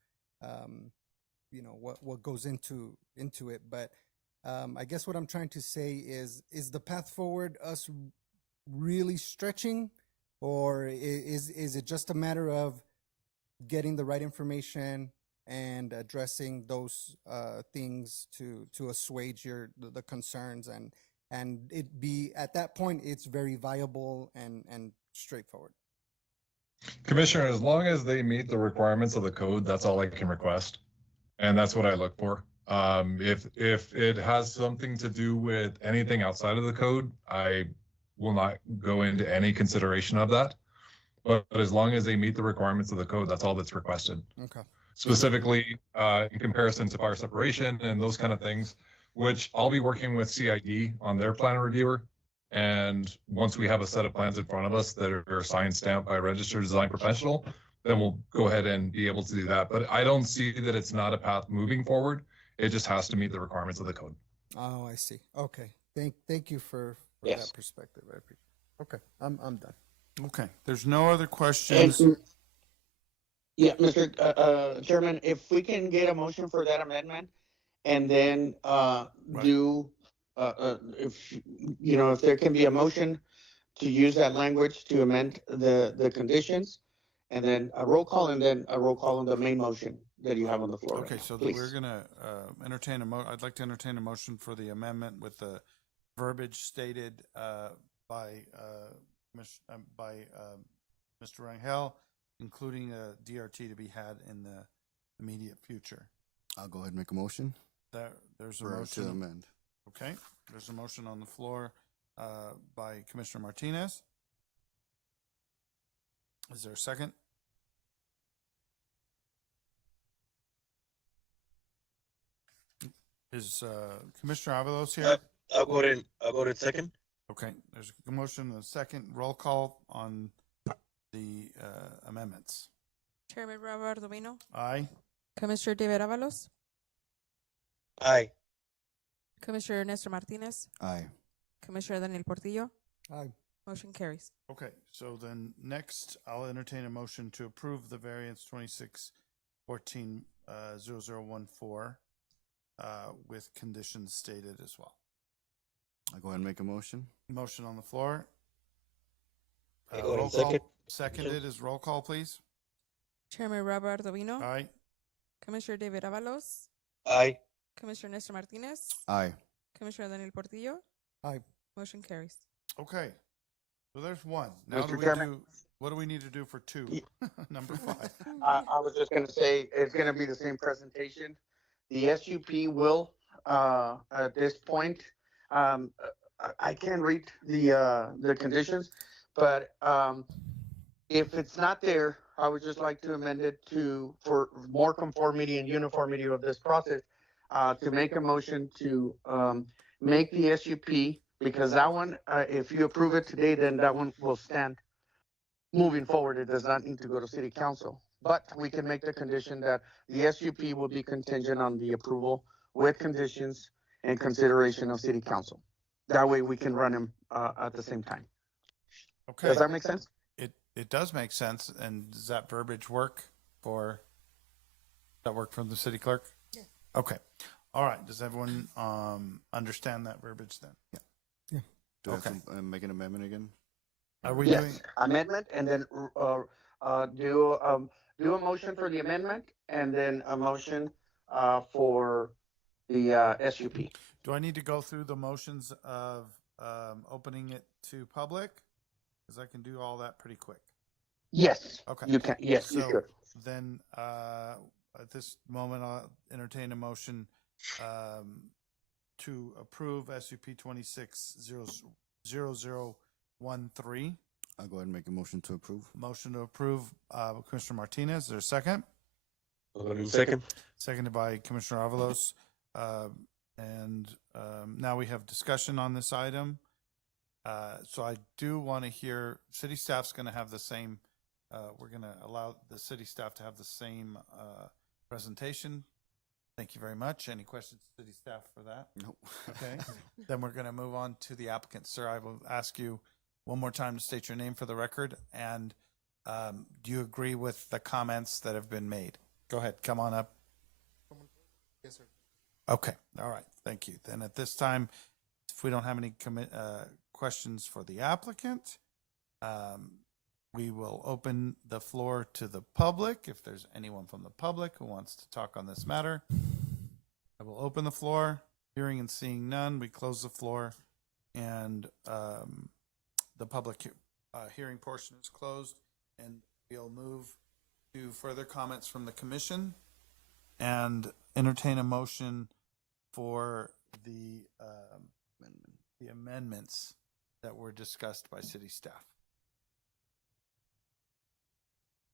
you know what goes into it, but I guess what I'm trying to say is the path forward us really stretching, or is it just a matter of getting the right information and addressing those things to assuage the concerns, and it be at that point it's very viable and straightforward? Commissioner, as long as they meet the requirements of the code, that's all I can request. And that's what I look for. If it has something to do with anything outside of the code, I will not go into any consideration of that. But as long as they meet the requirements of the code, that's all that's requested. Okay. Specifically, in comparison to fire separation and those kind of things, which I'll be working with CID on their plan reviewer. And once we have a set of plans in front of us that are signed, stamped by a registered design professional, then we'll go ahead and be able to do that. But I don't see that it's not a path moving forward. It just has to meet the requirements of the code. Oh, I see. Okay. Thank you for Yes. that perspective. I appreciate it. Okay. I'm done. Okay, there's no other questions. Yeah, Mr. Chairman, if we can get a motion for that amendment, and then do if if there can be a motion to use that language to amend the conditions, and then a roll call, and then a roll call on the main motion that you have on the floor. Okay, right now, so please. we're gonna entertain I'd like to entertain a motion for the amendment with the verbiage stated by Mr. Rangel, including a DRT to be had in the immediate future. I'll go ahead and make a motion There's a to motion. amend. Okay, there's a motion on the floor by Commissioner Martinez. Is there a second? Is Commissioner Avalos here? I'll go ahead second. Okay, there's a motion and a second. Roll call on the amendments. Chairman Robert Domino, Aye. Commissioner David Avalos, Aye. Commissioner Nestor Martinez, Aye. Commissioner Daniel Portillo. Aye. Motion carries. Okay, so then next I'll entertain a motion to approve the variance 2614-0014 with conditions stated as well. I'll go ahead and make a motion. Motion on the floor. I go Roll ahead call. second. Seconded is roll call, please. Chairman Robert Domino, Aye. Commissioner David Avalos, Aye. Commissioner Nestor Martinez, Aye. Commissioner Daniel Portillo. Aye. Motion carries. Okay. So there's one. Now Mr. Chairman. what do we need to do for two? Number 5. I was just going to say it's going to be the same presentation. The SUP will, at this point, I can read the conditions, but if it's not there, I would just like to amend it for more conformity and uniformity of this process, to make a motion to make the SUP, because that one, if you approve it today, then that one will stand moving forward. It does not need to go to city council, but we can make the condition that the SUP will be contingent on the approval with conditions and consideration of city council. That way we can run them at the same time. Okay. Does that make sense? it does make sense. And does that verbiage work for, that work from the city clerk? Yes. Okay. All right. Does everyone understand that verbiage then? Yeah. Do I have Okay. to make an amendment again? Are we Yes, doing, amendment, and then do do a motion for the amendment, and then a motion for the SUP. do I need to go through the motions of opening it to public? Because I can do all that pretty quick. Yes. Okay. You can. Yes, you So should. then, at this moment, I'll entertain a motion to approve SUP 260013. I'll go ahead and make a motion to approve. Motion to approve, Commissioner Martinez. Is there a second? Second. Seconded by Commissioner Avalos. And now we have discussion on this item. So I do want to hear, city staff's going to have the same, we're going to allow the city staff to have the same presentation. Thank you very much. Any questions, city staff, for that? Nope. Okay. Then we're going to move on to the applicant. Sir, I will ask you one more time to state your name for the record. And do you agree with the comments that have been made? Go ahead. Come on up. Yes, sir. Okay. All right. Thank you. Then at this time, if we don't have any questions for the applicant, we will open the floor to the public. If there's anyone from the public who wants to talk on this matter, I will open the floor. Hearing and seeing none, we close the floor, and the public hearing portion is closed, and we'll move to further comments from the commission and entertain a motion for the amendments that were discussed by city staff.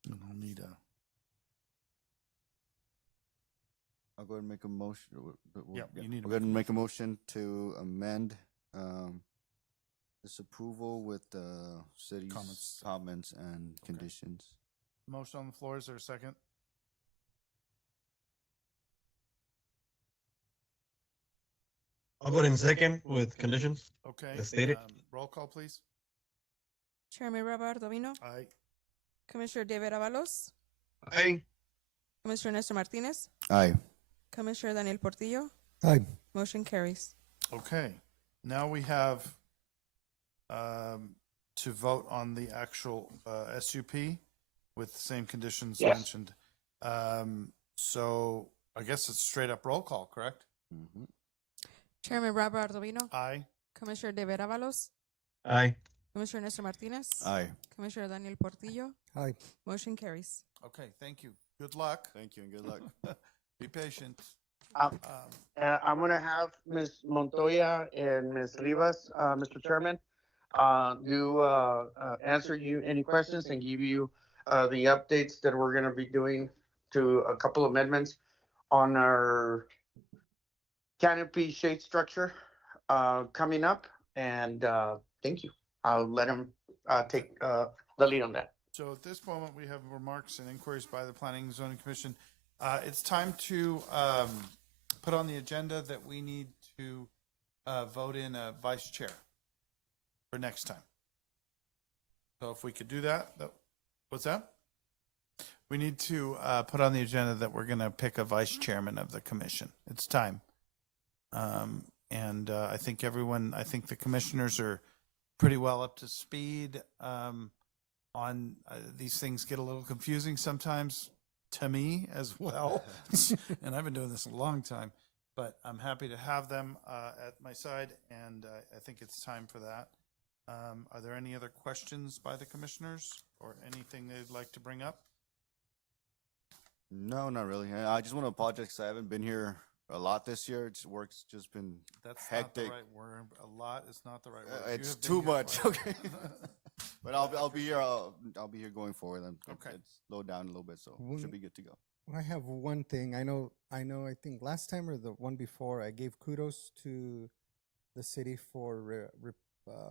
And I'll need a. I'll go ahead and make a motion. Yep, you need to I'll go ahead and make a motion to amend this approval with the city's comments and conditions. Motion on the floor. Is there a second? I'll go in second with conditions. Okay. As stated. Roll call, please. Chairman Robert Ardovino, Aye. Commissioner David Avalos, Aye. Commissioner Nestor Martinez, Aye. Commissioner Daniel Portillo. Aye. Motion carries. Okay. Now we have to vote on the actual SUP with the same conditions Yes. mentioned. So I guess it's straight up roll call, correct? Mm-hmm. Chairman Robert Ardovino, Aye. Commissioner David Avalos, Aye. Commissioner Nestor Martinez, Aye. Commissioner Daniel Portillo. Aye. Motion carries. Okay, thank you. Good luck. Thank you and good luck. Be patient. I'm going to have Ms. Montoya and Ms. Rivas, Mr. Chairman, answer you any questions and give you the updates that we're going to be doing to a couple amendments on our canopy shade structure coming up. And thank you. I'll let him take the lead on that. So at this moment, we have remarks and inquiries by the Planning and Zoning Commission. It's time to put on the agenda that we need to vote in a vice chair for next time. So if we could do that, what's that? We need to put on the agenda that we're going to pick a vice chairman of the commission. It's time. And I think the commissioners are pretty well up to speed on these things. Get a little confusing sometimes to me as well. And I've been doing this a long time, but I'm happy to have them at my side, and I think it's time for that. Are there any other questions by the commissioners or anything they'd like to bring up? No, not really. I just want to apologize 'cause I haven't been here a lot this year. Work's just been That's hectic. not the right word. A lot is not the right word. You It's have been too here much. quite- Okay. But I'll be here. I'll be here going forward. And Okay. It's slowed down a little bit, so should be good to go. I have one thing. I think last time or the one before, I gave kudos to the city for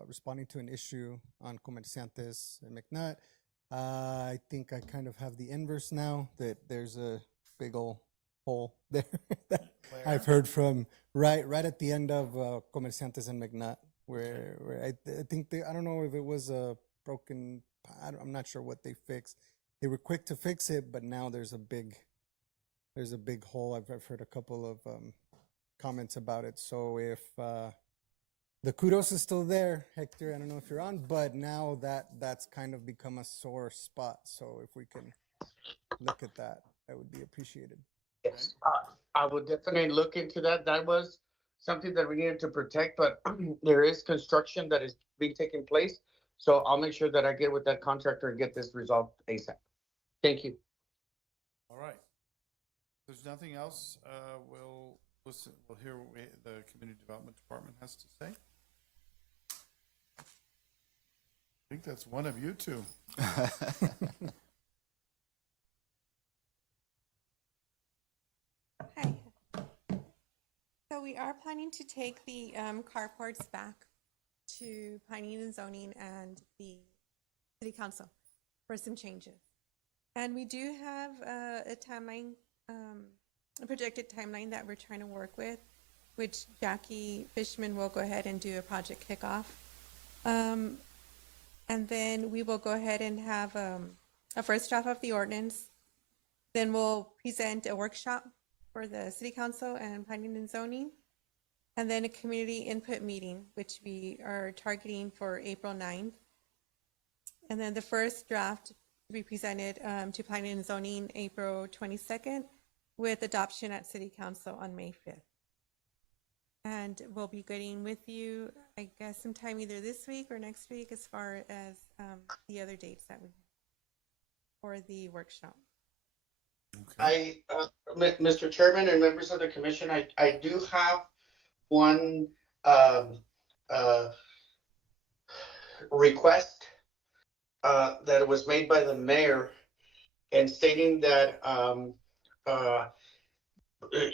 responding to an issue on Comerciantes and McNutt. I think I kind of have the inverse now, that there's a big old hole there that I've heard from right at the end of Comerciantes and McNutt, where I think I don't know if it was a broken I'm not sure what they fixed. They were quick to fix it, but now there's a big hole. I've heard a couple of comments about it. So if the kudos is still there, Hector, I don't know if you're on, but now that's kind of become a sore spot. So if we can look at that, that would be appreciated. Yes, I would definitely look into that. That was something that we needed to protect, but there is construction that is being taken place. So I'll make sure that I get with that contractor and get this resolved ASAP. Thank you. All right. If there's nothing else, we'll listen. We'll hear what the Community Development Department has to say. I think that's one of you two. Hi. So we are planning to take the carports back to planning and zoning and the city council for some changes. And we do have a timeline, a projected timeline that we're trying to work with, which Jackie Fishman will go ahead and do a project kickoff. And then we will go ahead and have a first draft of the ordinance. Then we'll present a workshop for the city council and planning and zoning. And then a community input meeting, which we are targeting for April 9th. And then the first draft to be presented to planning and zoning April 22nd with adoption at city council on May 5th. And we'll be getting with you, I guess, sometime either this week or next week as far as the other dates that we have for the workshop. Okay. Mr. Chairman and members of the commission, I do have one request that was made by the mayor and stating that,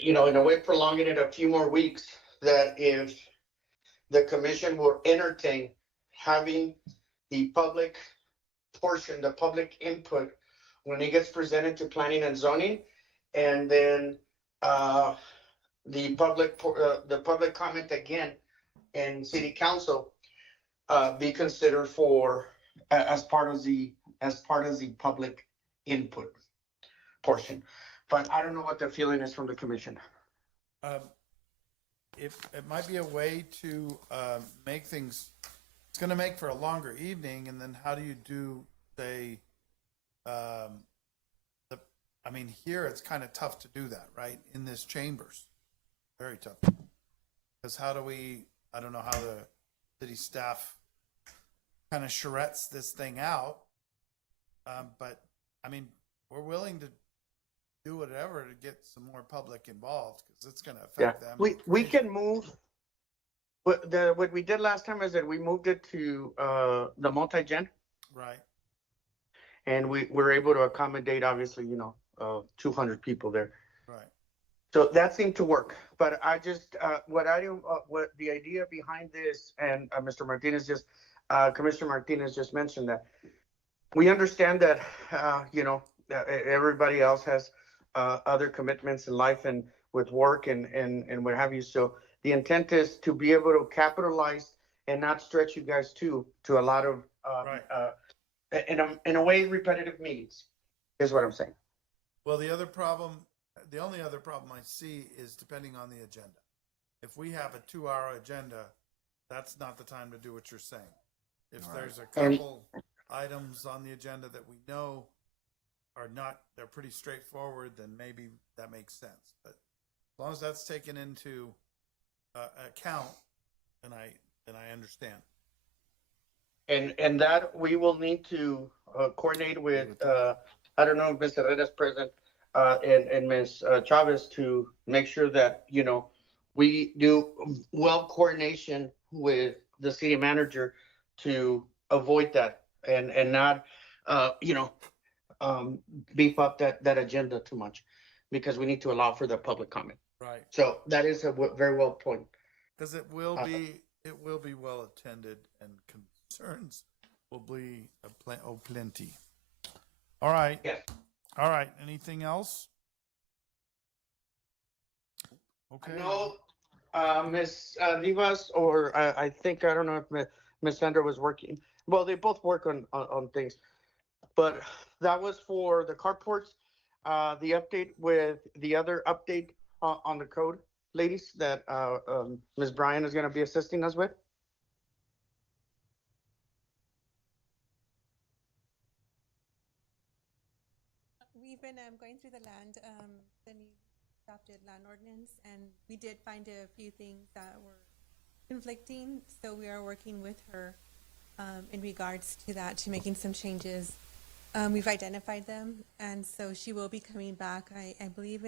in a way prolonging it a few more weeks, that if the commission will entertain having the public portion, the public input, when it gets presented to planning and zoning, and then the public comment again in city council be considered for as part of the public input portion. But I don't know what the feeling is from the commission. If it might be a way to make things, it's going to make for a longer evening, and then how do you do, say, here it's kind of tough to do that, right? In this chambers, very tough. Because how do we? I don't know how the city staff kind of charrettes this thing out, but I mean, we're willing to do whatever to get some more public involved because it's going to affect them. We can move. What we did last time is that we moved it to the multi-gen. Right. And we were able to accommodate, obviously, 200 people there. Right. So that seemed to work. But I just, what the idea behind this, and Mr. Martinez Commissioner Martinez just mentioned that we understand that, everybody else has other commitments in life and with work and what have you. So the intent is to be able to capitalize and not stretch you guys to a lot of, in a way, repetitive meetings, is what I'm saying. Well, the only other problem I see is depending on the agenda. If we have a 2-hour agenda, that's not the time to do what you're saying. If there's a couple items on the agenda that we know they're pretty straightforward, then maybe that makes sense. But as long as that's taken into account, then I understand. And that we will need to coordinate with, I don't know if Ms. Herrera is present, and Ms. Chavez to make sure that, we do well coordination with the city manager to avoid that and not, beef up that agenda too much, because we need to allow for the public comment. Right. So that is a very well point. Because it will be well attended and concerns will be plenty. All right. Yeah. All right. Anything else? Okay. No, Ms. Rivas, or I think, I don't know if Ms. Sandra was well, they both work on things, but that was for the carports. The update with the other update on the code, ladies, that Ms. Bryan is going to be assisting us with. We've been going through the new adopted land ordinance, and we did find a few things that were conflicting. So we are working with her in regards to that, to making some changes. We've identified them, and so she will be coming back. I believe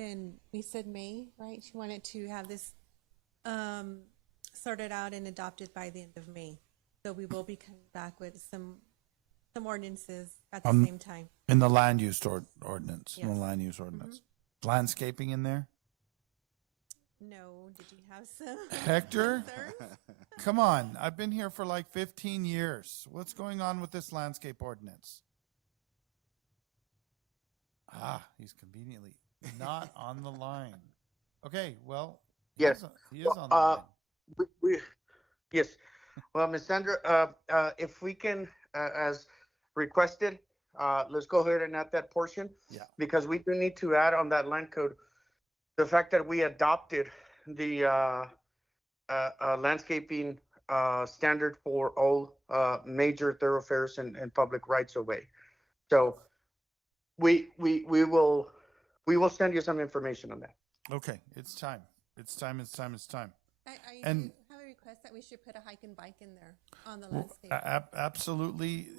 we said May, right? She wanted to have this sorted out and adopted by the end of May. So we will be coming back with some ordinances at the same time. In the land use ordinance, in the Yes. land use ordinance. Landscaping in there? No, did you have some Hector? concerns? Come on, I've been here for like 15 years. What's going on with this landscape ordinance? Ah, he's conveniently not on the line. Okay, well, Yes. he is on the line. Yes. Well, Ms. Sandra, if we can, as requested, let's go ahead and add that portion. Yeah. Because we do need to add on that land code the fact that we adopted the landscaping standard for all major thoroughfares and public rights of way. So we will send you some information on that. Okay, it's time. It's time. I And- do have a request that we should put a hike and bike in there on the landscape. Absolutely.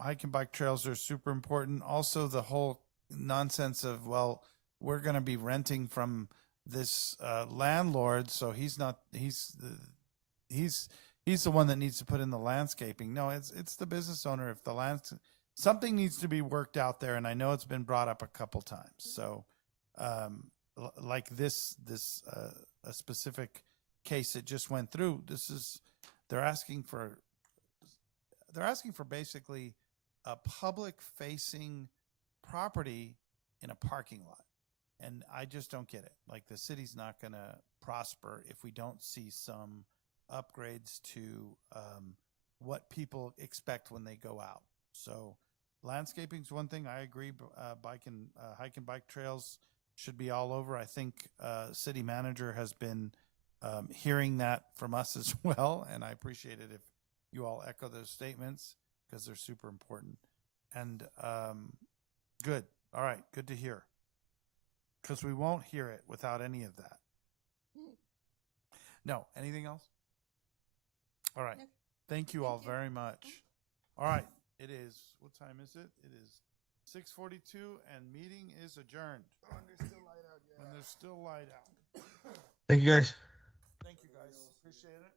Hike and bike trails are super important. Also, the whole nonsense of, well, we're going to be renting from this landlord, so he's the one that needs to put in the landscaping. No, it's the business owner. If the something needs to be worked out there, and I know it's been brought up a couple times. So, like this a specific case that just went through, they're asking for basically a public facing property in a parking lot. And I just don't get it. Like, the city's not going to prosper if we don't see some upgrades to what people expect when they go out. So landscaping's one thing. I agree. Hike and bike trails should be all over. I think city manager has been hearing that from us as well, and I appreciate it if you all echo those statements because they're super important. And good. All right. Good to hear. Because we won't hear it without any of that. No. Anything else? All right. No. Thank you all very much. All right. It is, what time is it? It is 6:42 and meeting is adjourned. When there's still light out. Thank you, guys. Thank you guys. Appreciate it.